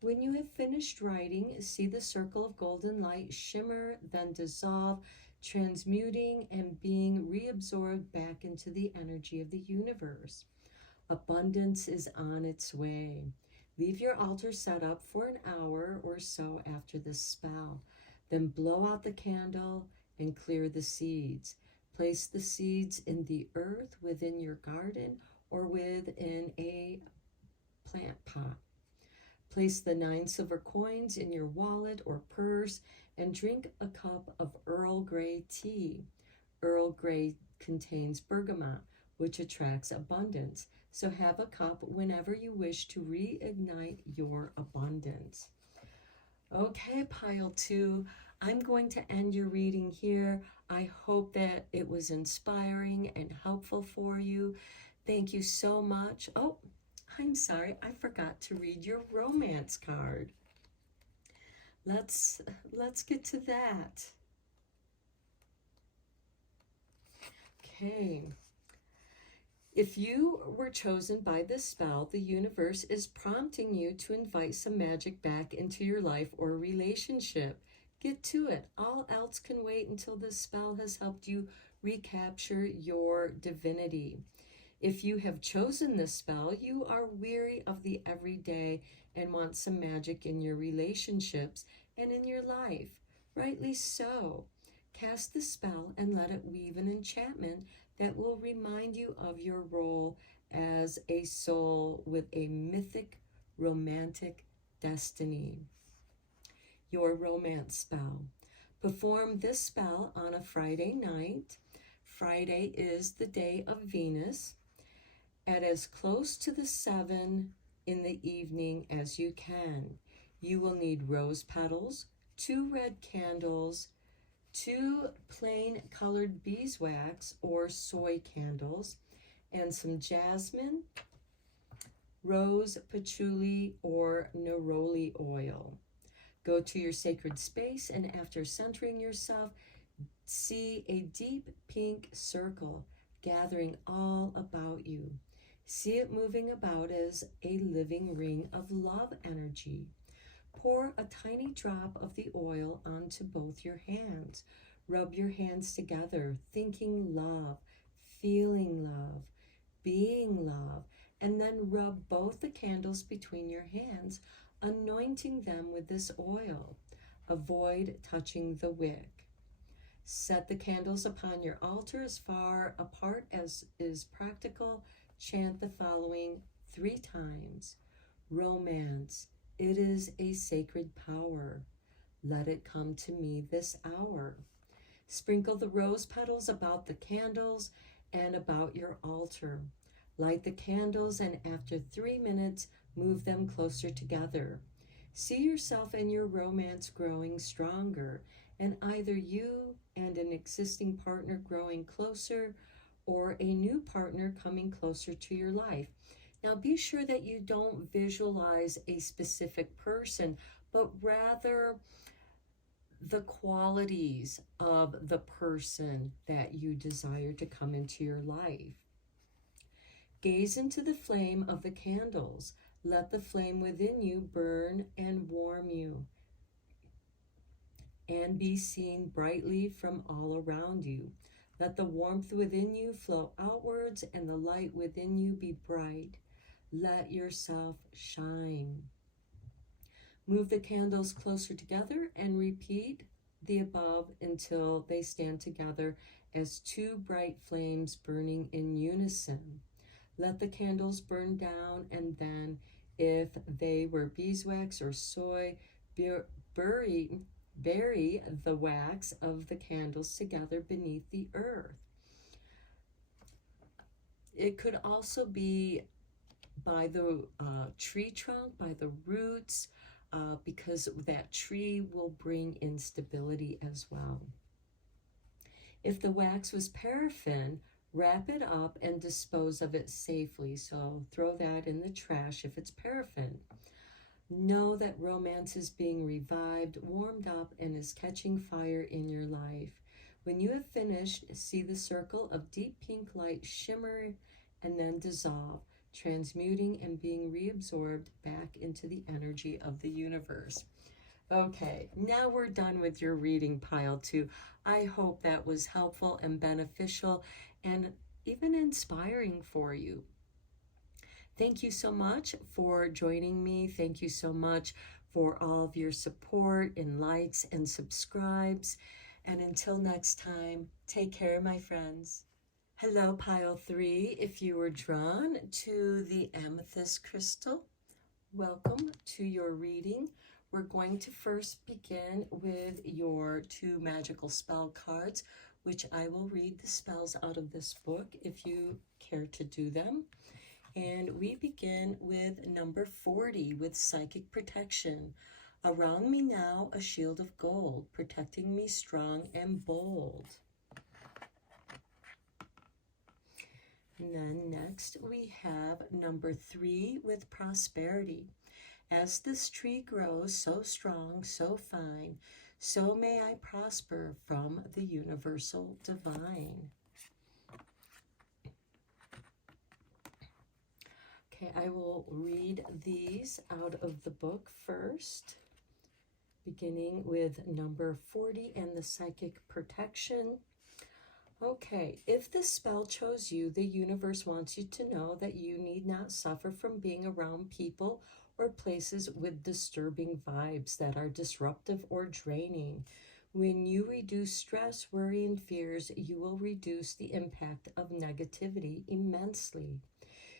When you have finished writing, see the circle of golden light shimmer, then dissolve, transmuting and being reabsorbed back into the energy of the universe. Abundance is on its way. Leave your altar set up for an hour or so after this spell. Then blow out the candle and clear the seeds. Place the seeds in the earth within your garden or within a plant pot. Place the 9 silver coins in your wallet or purse and drink a cup of Earl Grey tea. Earl Grey contains bergamot, which attracts abundance. So have a cup whenever you wish to reignite your abundance. Okay, pile 2, I'm going to end your reading here. I hope that it was inspiring and helpful for you. Thank you so much. Oh, I'm sorry, I forgot to read your romance card. Let's get to that. Okay. If you were chosen by this spell, the universe is prompting you to invite some magic back into your life or relationship. Get to it. All else can wait until this spell has helped you recapture your divinity. If you have chosen this spell, you are weary of the everyday and want some magic in your relationships and in your life. Rightly so. Cast the spell and let it weave an enchantment that will remind you of your role as a soul with a mythic, romantic destiny. Your romance spell. Perform this spell on a Friday night. Friday is the day of Venus. At as close to the 7 in the evening as you can. You will need rose petals, 2 red candles, 2 plain colored beeswax or soy candles, and some jasmine, rose, patchouli, or neroli oil. Go to your sacred space, and after centering yourself, see a deep pink circle gathering all about you. See it moving about as a living ring of love energy. Pour a tiny drop of the oil onto both your hands. Rub your hands together, thinking love, feeling love, being love, and then rub both the candles between your hands, anointing them with this oil. Avoid touching the wick. Set the candles upon your altar as far apart as is practical. Chant the following 3 times. Romance, it is a sacred power. Let it come to me this hour. Sprinkle the rose petals about the candles and about your altar. Light the candles, and after 3 minutes, move them closer together. See yourself and your romance growing stronger, and either you and an existing partner growing closer, or a new partner coming closer to your life. Now, be sure that you don't visualize a specific person, but rather the qualities of the person that you desire to come into your life. Gaze into the flame of the candles. Let the flame within you burn and warm you, and be seen brightly from all around you. Let the warmth within you flow outwards, and the light within you be bright. Let yourself shine. Move the candles closer together and repeat the above until they stand together as 2 bright flames burning in unison. Let the candles burn down, and then, if they were beeswax or soy, bury the wax of the candles together beneath the earth. It could also be by the tree trunk, by the roots, because that tree will bring instability as well. If the wax was paraffin, wrap it up and dispose of it safely. So throw that in the trash if it's paraffin. Know that romance is being revived, warmed up, and is catching fire in your life. When you have finished, see the circle of deep pink light shimmer and then dissolve, transmuting and being reabsorbed back into the energy of the universe. Okay, now we're done with your reading, pile 2. I hope that was helpful and beneficial and even inspiring for you. Thank you so much for joining me. Thank you so much for all of your support and likes and subscribes. And until next time, take care, my friends. Hello, pile 3. If you were drawn to the amethyst crystal, welcome to your reading. We're going to first begin with your 2 magical spell cards, which I will read the spells out of this book if you care to do them. And we begin with number 40 with Psychic Protection. Around me now a shield of gold, protecting me strong and bold. And then next we have number 3 with Prosperity. As this tree grows so strong, so fine, so may I prosper from the universal divine. Okay, I will read these out of the book first, beginning with number 40 and the Psychic Protection. Okay, if this spell chose you, the universe wants you to know that you need not suffer from being around people or places with disturbing vibes that are disruptive or draining. When you reduce stress, worry, and fears, you will reduce the impact of negativity immensely.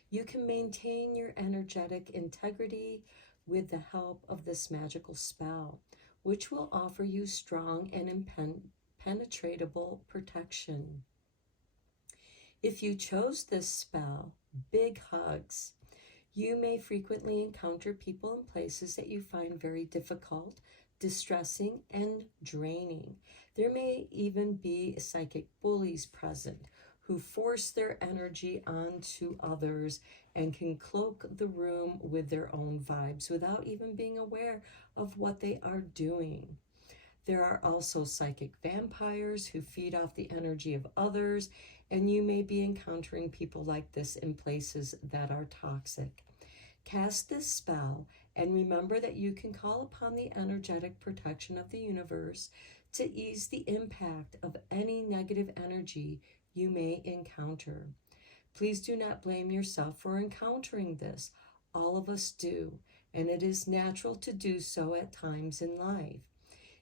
You can maintain your energetic integrity with the help of this magical spell, which will offer you strong and impenetrable protection. If you chose this spell, big hugs. You may frequently encounter people and places that you find very difficult distressing, and draining. There may even be psychic bullies present who force their energy onto others and can cloak the room with their own vibes without even being aware of what they are doing. There are also psychic vampires who feed off the energy of others, and you may be encountering people like this in places that are toxic. Cast this spell and remember that you can call upon the energetic protection of the universe to ease the impact of any negative energy you may encounter. Please do not blame yourself for encountering this. All of us do, and it is natural to do so at times in life.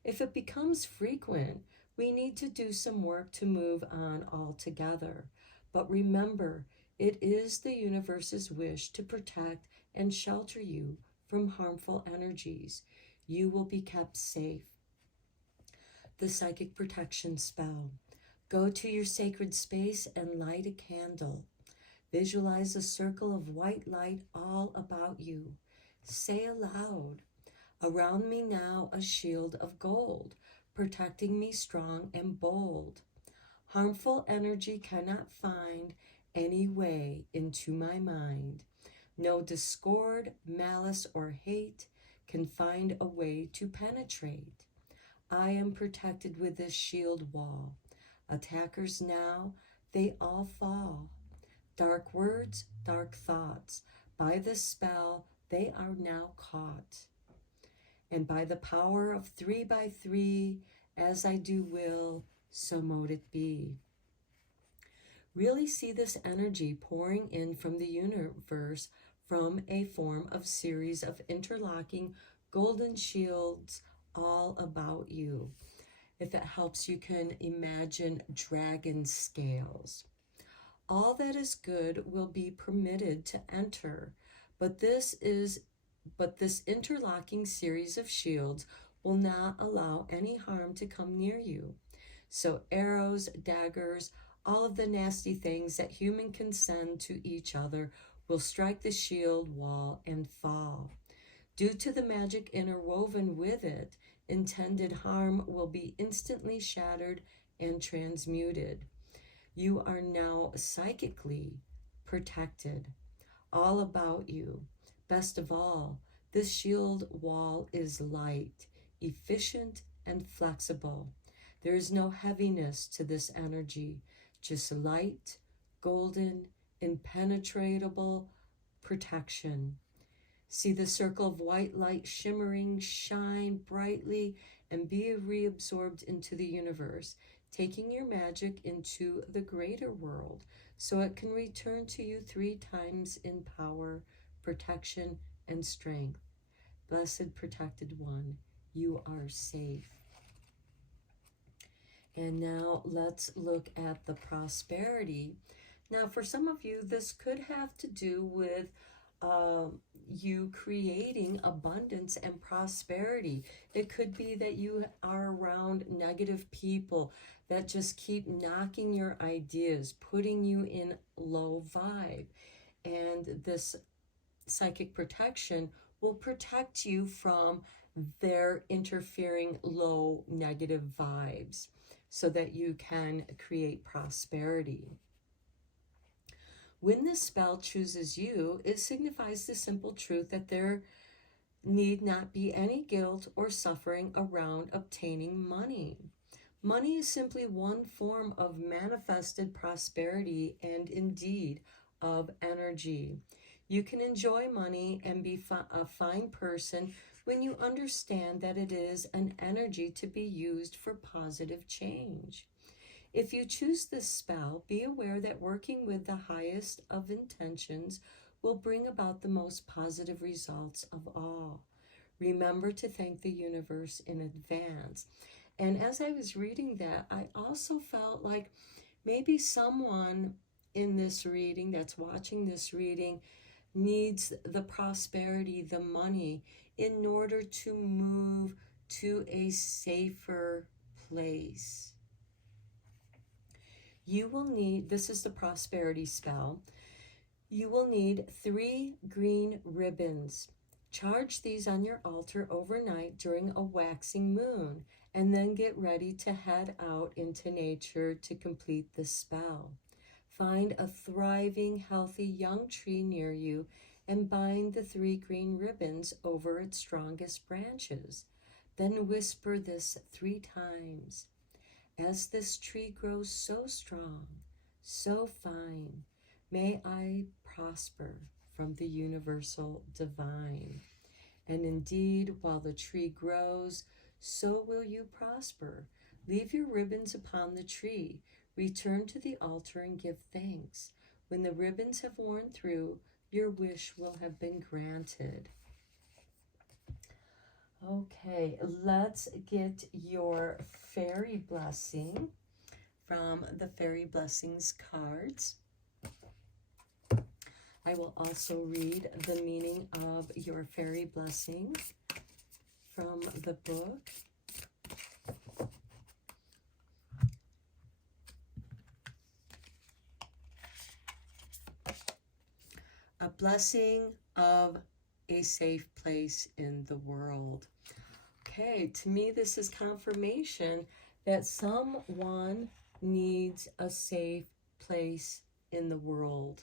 If it becomes frequent, we need to do some work to move on altogether. But remember, it is the universe's wish to protect and shelter you from harmful energies. You will be kept safe. The psychic protection spell. Go to your sacred space and light a candle. Visualize a circle of white light all about you. Say aloud, around me now a shield of gold, protecting me strong and bold. Harmful energy cannot find any way into my mind. No discord, malice, or hate can find a way to penetrate. I am protected with this shield wall. Attackers now, they all fall. Dark words, dark thoughts. By the spell, they are now caught. And by the power of 3 by 3, as I do will, so mote it be. Really see this energy pouring in from the universe from a form of series of interlocking golden shields all about you. If it helps, you can imagine dragon scales. All that is good will be permitted to enter, but this interlocking series of shields will not allow any harm to come near you. So arrows, daggers, all of the nasty things that human can send to each other will strike the shield wall and fall. Due to the magic interwoven with it, intended harm will be instantly shattered and transmuted. You are now psychically protected. All about you. Best of all, this shield wall is light, efficient, and flexible. There is no heaviness to this energy, just light, golden, impenetrable protection. See the circle of white light shimmering, shine brightly, and be reabsorbed into the universe, taking your magic into the greater world so it can return to you 3 times in power, protection, and strength. Blessed protected one, you are safe. And now let's look at the prosperity. Now, for some of you, this could have to do with you creating abundance and prosperity. It could be that you are around negative people that just keep knocking your ideas, putting you in low vibe. And this psychic protection will protect you from their interfering low negative vibes so that you can create prosperity. When this spell chooses you, it signifies the simple truth that there need not be any guilt or suffering around obtaining money. Money is simply one form of manifested prosperity and indeed of energy. You can enjoy money and be a fine person when you understand that it is an energy to be used for positive change. If you choose this spell, be aware that working with the highest of intentions will bring about the most positive results of all. Remember to thank the universe in advance. And as I was reading that, I also felt like maybe someone in this reading that's watching this reading needs the prosperity, the money, in order to move to a safer place. You will need, this is the prosperity spell, you will need 3 green ribbons. Charge these on your altar overnight during a waxing moon, and then get ready to head out into nature to complete the spell. Find a thriving, healthy young tree near you and bind the 3 green ribbons over its strongest branches. Then whisper this 3 times. As this tree grows so strong, so fine, may I prosper from the universal divine. And indeed, while the tree grows, so will you prosper. Leave your ribbons upon the tree. Return to the altar and give thanks. When the ribbons have worn through, your wish will have been granted. Okay, let's get your fairy blessing from the Fairy Blessings cards. I will also read the meaning of your fairy blessing from the book. A blessing of a safe place in the world. Okay, to me this is confirmation that someone needs a safe place in the world.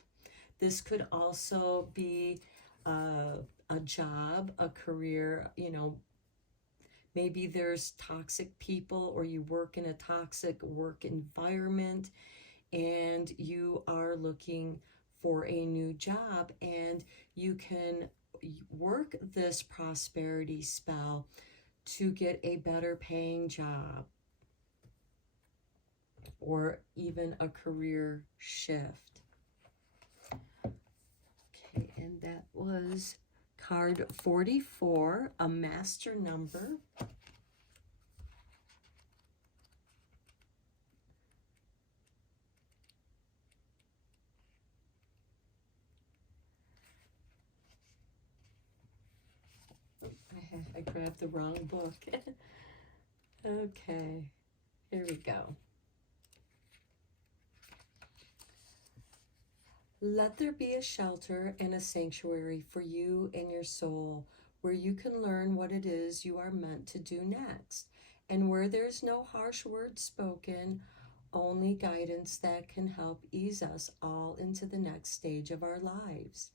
This could also be a job, a career, maybe there's toxic people or you work in a toxic work environment and you are looking for a new job, and you can work this prosperity spell to get a better paying job or even a career shift. Okay, and that was card 44, a master number. I grabbed the wrong book. Okay, here we go. Let there be a shelter and a sanctuary for you and your soul, where you can learn what it is you are meant to do next, and where there's no harsh words spoken, only guidance that can help ease us all into the next stage of our lives.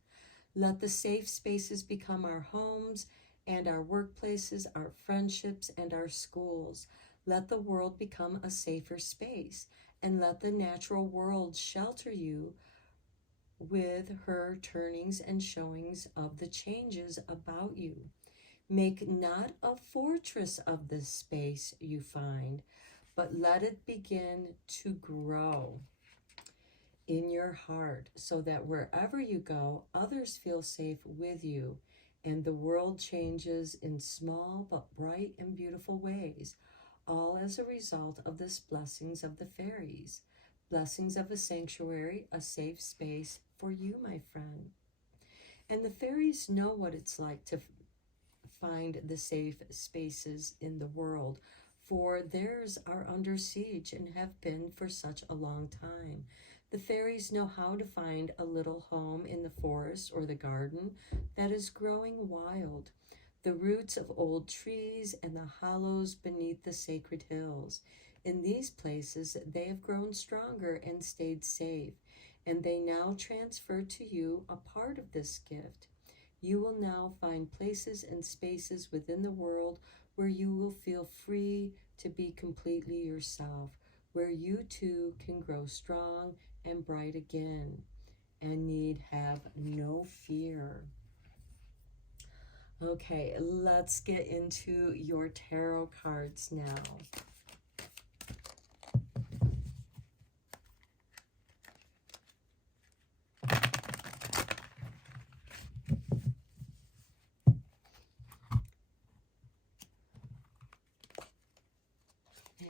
Let the safe spaces become our homes and our workplaces, our friendships, and our schools. Let the world become a safer space, and let the natural world shelter you with her turnings and showings of the changes about you. Make not a fortress of the space you find, but let it begin to grow in your heart, so that wherever you go, others feel safe with you, and the world changes in small but bright and beautiful ways, all as a result of the blessings of the fairies. Blessings of a sanctuary, a safe space for you, my friend. And the fairies know what it's like to find the safe spaces in the world, for theirs are under siege and have been for such a long time. The fairies know how to find a little home in the forest or the garden that is growing wild, the roots of old trees and the hollows beneath the sacred hills. In these places, they have grown stronger and stayed safe, and they now transfer to you a part of this gift. You will now find places and spaces within the world where you will feel free to be completely yourself, where you too can grow strong and bright again and need have no fear. Okay, let's get into your tarot cards now.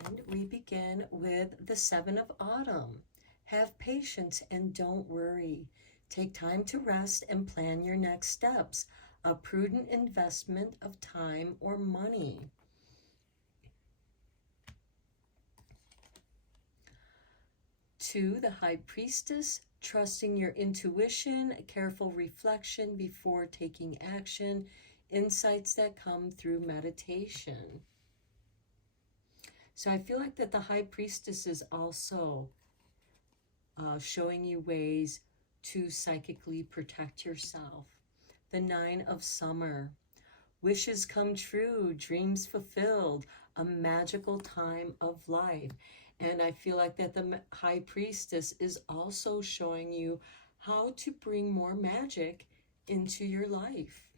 And we begin with the Seven of Autumn. Have patience and don't worry. Take time to rest and plan your next steps. A prudent investment of time or money. Two, the High Priestess. Trusting your intuition, careful reflection before taking action insights that come through meditation. So I feel like that the High Priestess is also showing you ways to psychically protect yourself. The Nine of Summer, wishes come true, dreams fulfilled, a magical time of life. And I feel like that the High Priestess is also showing you how to bring more magic into your life.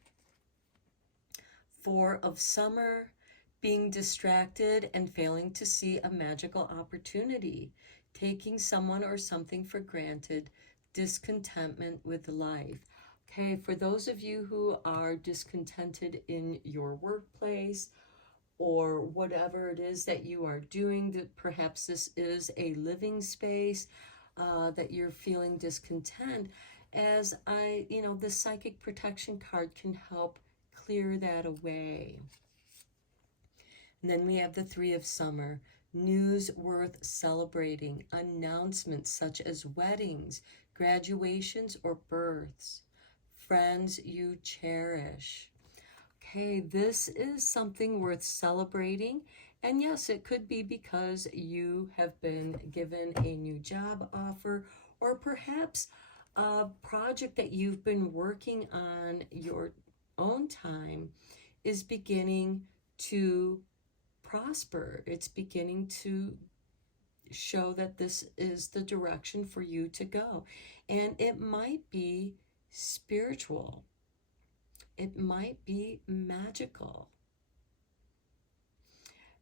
Four of Summer, being distracted and failing to see a magical opportunity, taking someone or something for granted, discontentment with life. Okay, for those of you who are discontented in your workplace or whatever it is that you are doing, that perhaps this is a living space that you're feeling discontent, as the psychic protection card can help clear that away. And then we have the Three of Summer, news worth celebrating, announcements such as weddings, graduations, or births, friends you cherish. Okay, this is something worth celebrating. And yes, it could be because you have been given a new job offer, or perhaps a project that you've been working on your own time is beginning to prosper. It's beginning to show that this is the direction for you to go. And it might be spiritual. It might be magical.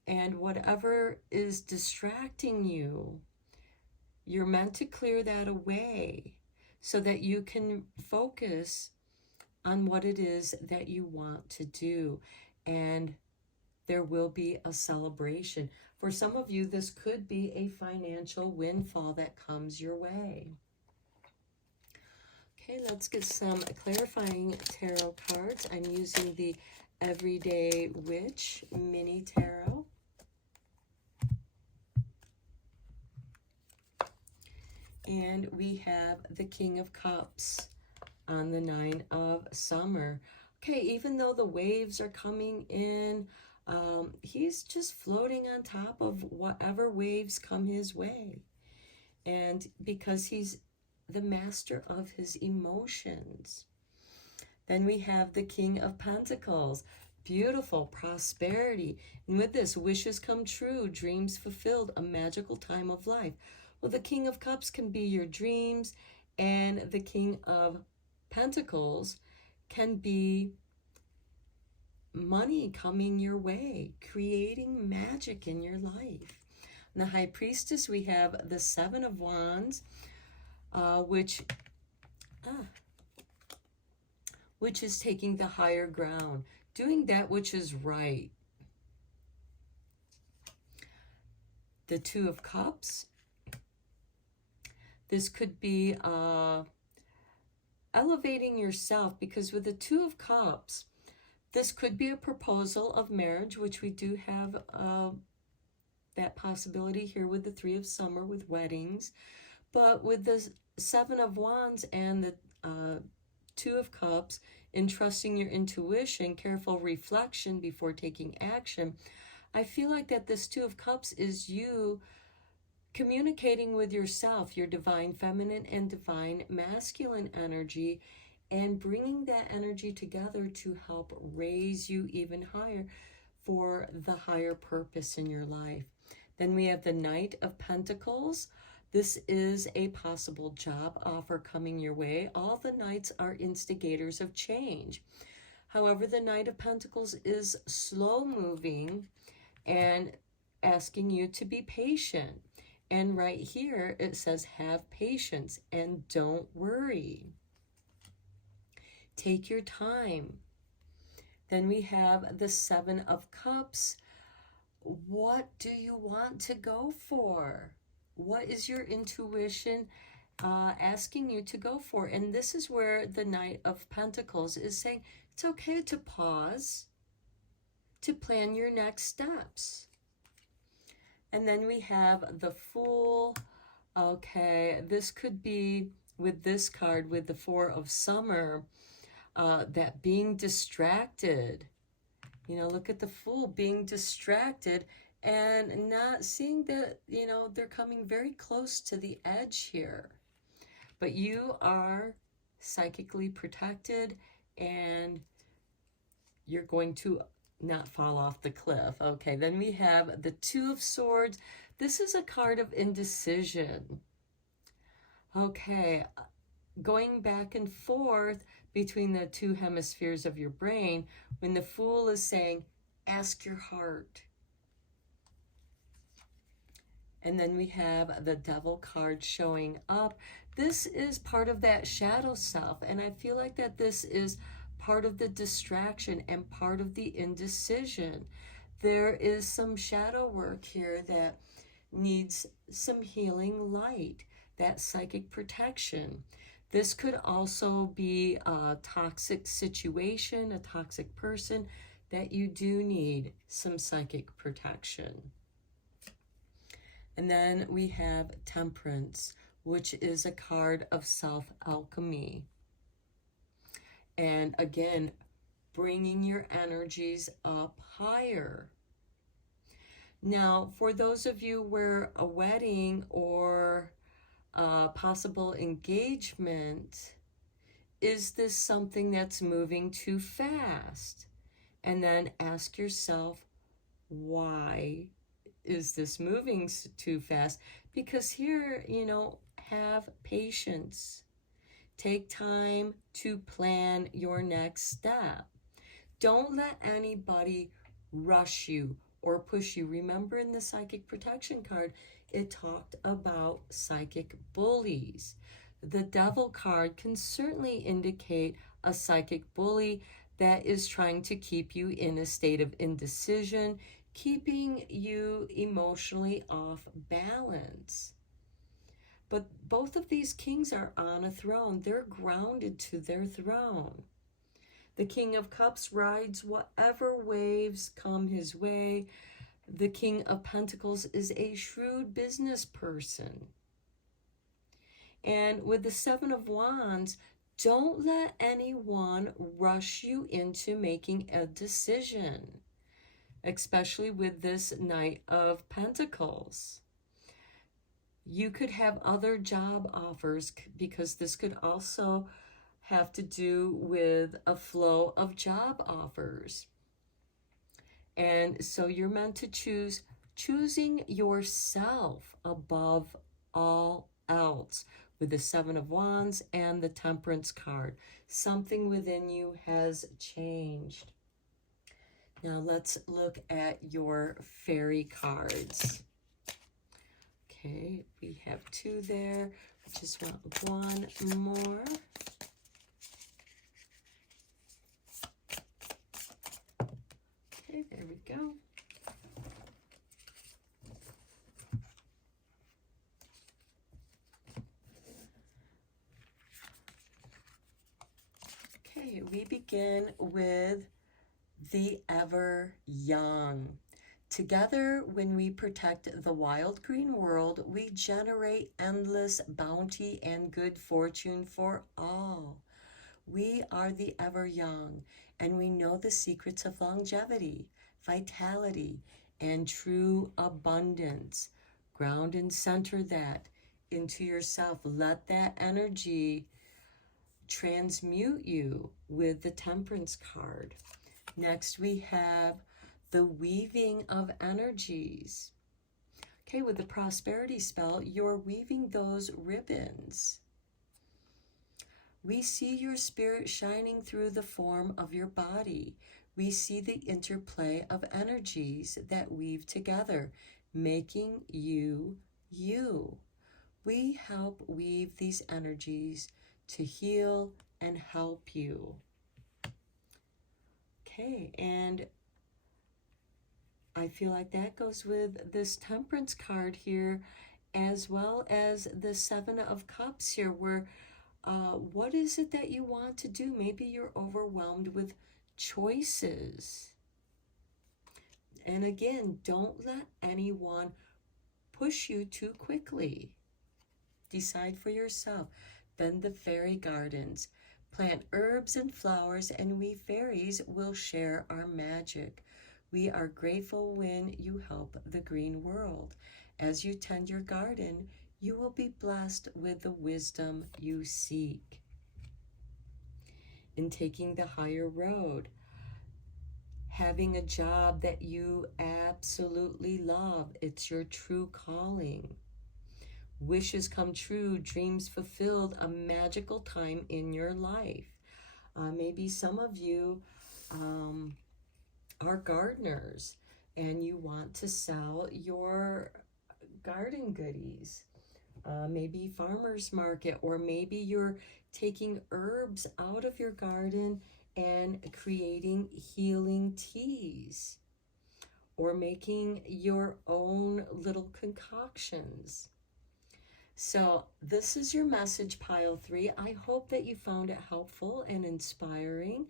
And whatever is distracting you, you're meant to clear that away so that you can focus on what it is that you want to do. And there will be a celebration. For some of you, this could be a financial windfall that comes your way. Okay, let's get some clarifying tarot cards. I'm using the Everyday Witch Mini Tarot. And we have the King of Cups on the Nine of Summer. Okay, even though the waves are coming in, he's just floating on top of whatever waves come his way. And because he's the master of his emotions. Then we have the King of Pentacles. Beautiful prosperity. And with this, wishes come true, dreams fulfilled, a magical time of life. Well, the King of Cups can be your dreams, and the King of Pentacles can be money coming your way, creating magic in your life. In the High Priestess, we have the Seven of Wands, which is taking the higher ground, doing that which is right. The Two of Cups, this could be elevating yourself, because with the Two of Cups, this could be a proposal of marriage, which we do have that possibility here with the Three of Summer with weddings. But with the Seven of Wands and the Two of Cups, in trusting your intuition, careful reflection before taking action, I feel like that this Two of Cups is you communicating with yourself, your divine feminine and divine masculine energy, and bringing that energy together to help raise you even higher for the higher purpose in your life. Then we have the Knight of Pentacles. This is a possible job offer coming your way. All the Knights are instigators of change. However, the Knight of Pentacles is slow moving and asking you to be patient. And right here, it says, have patience and don't worry. Take your time. Then we have the Seven of Cups. What do you want to go for? What is your intuition asking you to go for? And this is where the Knight of Pentacles is saying it's okay to pause, to plan your next steps. And then we have the Fool. Okay, this could be with this card, with the Four of Summer. that being distracted. You know, look at the Fool being distracted and not seeing that, you know, they're coming very close to the edge here. But you are psychically protected and you're going to not fall off the cliff. Okay, then we have the Two of Swords. This is a card of indecision. Okay, going back and forth between the two hemispheres of your brain when the Fool is saying, ask your heart. And then we have the Devil card showing up. This is part of that shadow self, and I feel like that this is part of the distraction and part of the indecision. There is some shadow work here that needs some healing light, that psychic protection. This could also be a toxic situation, a toxic person, that you do need some psychic protection. And then we have Temperance, which is a card of self-alchemy. And again, bringing your energies up higher. Now, for those of you where a wedding or a possible engagement, is this something that's moving too fast? And then ask yourself, why is this moving too fast? Because here, you know, have patience. Take time to plan your next step. Don't let anybody rush you or push you. Remember in the psychic protection card, it talked about psychic bullies. The Devil card can certainly indicate a psychic bully that is trying to keep you in a state of indecision, keeping you emotionally off balance. But both of these kings are on a throne. They're grounded to their throne. The King of Cups rides whatever waves come his way. The King of Pentacles is a shrewd business person. And with the Seven of Wands, don't let anyone rush you into making a decision, especially with this Knight of Pentacles. You could have other job offers because this could also have to do with a flow of job offers. And so you're meant to choosing yourself above all else with the Seven of Wands and the Temperance card. Something within you has changed. Now let's look at your fairy cards. Okay, we have two there. We just want one more. Okay, there we go. Okay, we begin with the Ever Young. Together, when we protect the wild green world, we generate endless bounty and good fortune for all. We are the ever young, and we know the secrets of longevity, vitality, and true abundance. Ground and center that into yourself. Let that energy transmute you with the Temperance card. Next, we have the weaving of energies. Okay, with the prosperity spell, you're weaving those ribbons. We see your spirit shining through the form of your body. We see the interplay of energies that weave together, making you you. We help weave these energies to heal and help you. Okay, and I feel like that goes with this Temperance card here, as well as the Seven of Cups here, where what is it that you want to do? Maybe you're overwhelmed with choices. And again, don't let anyone push you too quickly. Decide for yourself. Then the fairy gardens. Plant herbs and flowers, and we fairies will share our magic. We are grateful when you help the green world. As you tend your garden, you will be blessed with the wisdom you seek. In taking the higher road, having a job that you absolutely love, it's your true calling. Wishes come true, dreams fulfilled, a magical time in your life. Maybe some of you are gardeners and you want to sell your garden goodies. Maybe farmer's market, or maybe you're taking herbs out of your garden and creating healing teas, or making your own little concoctions. So this is your message, pile 3. I hope that you found it helpful and inspiring.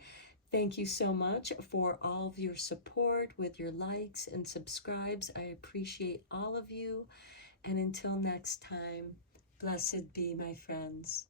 Thank you so much for all of your support with your likes and subscribes. I appreciate all of you. And until next time, blessed be, my friends.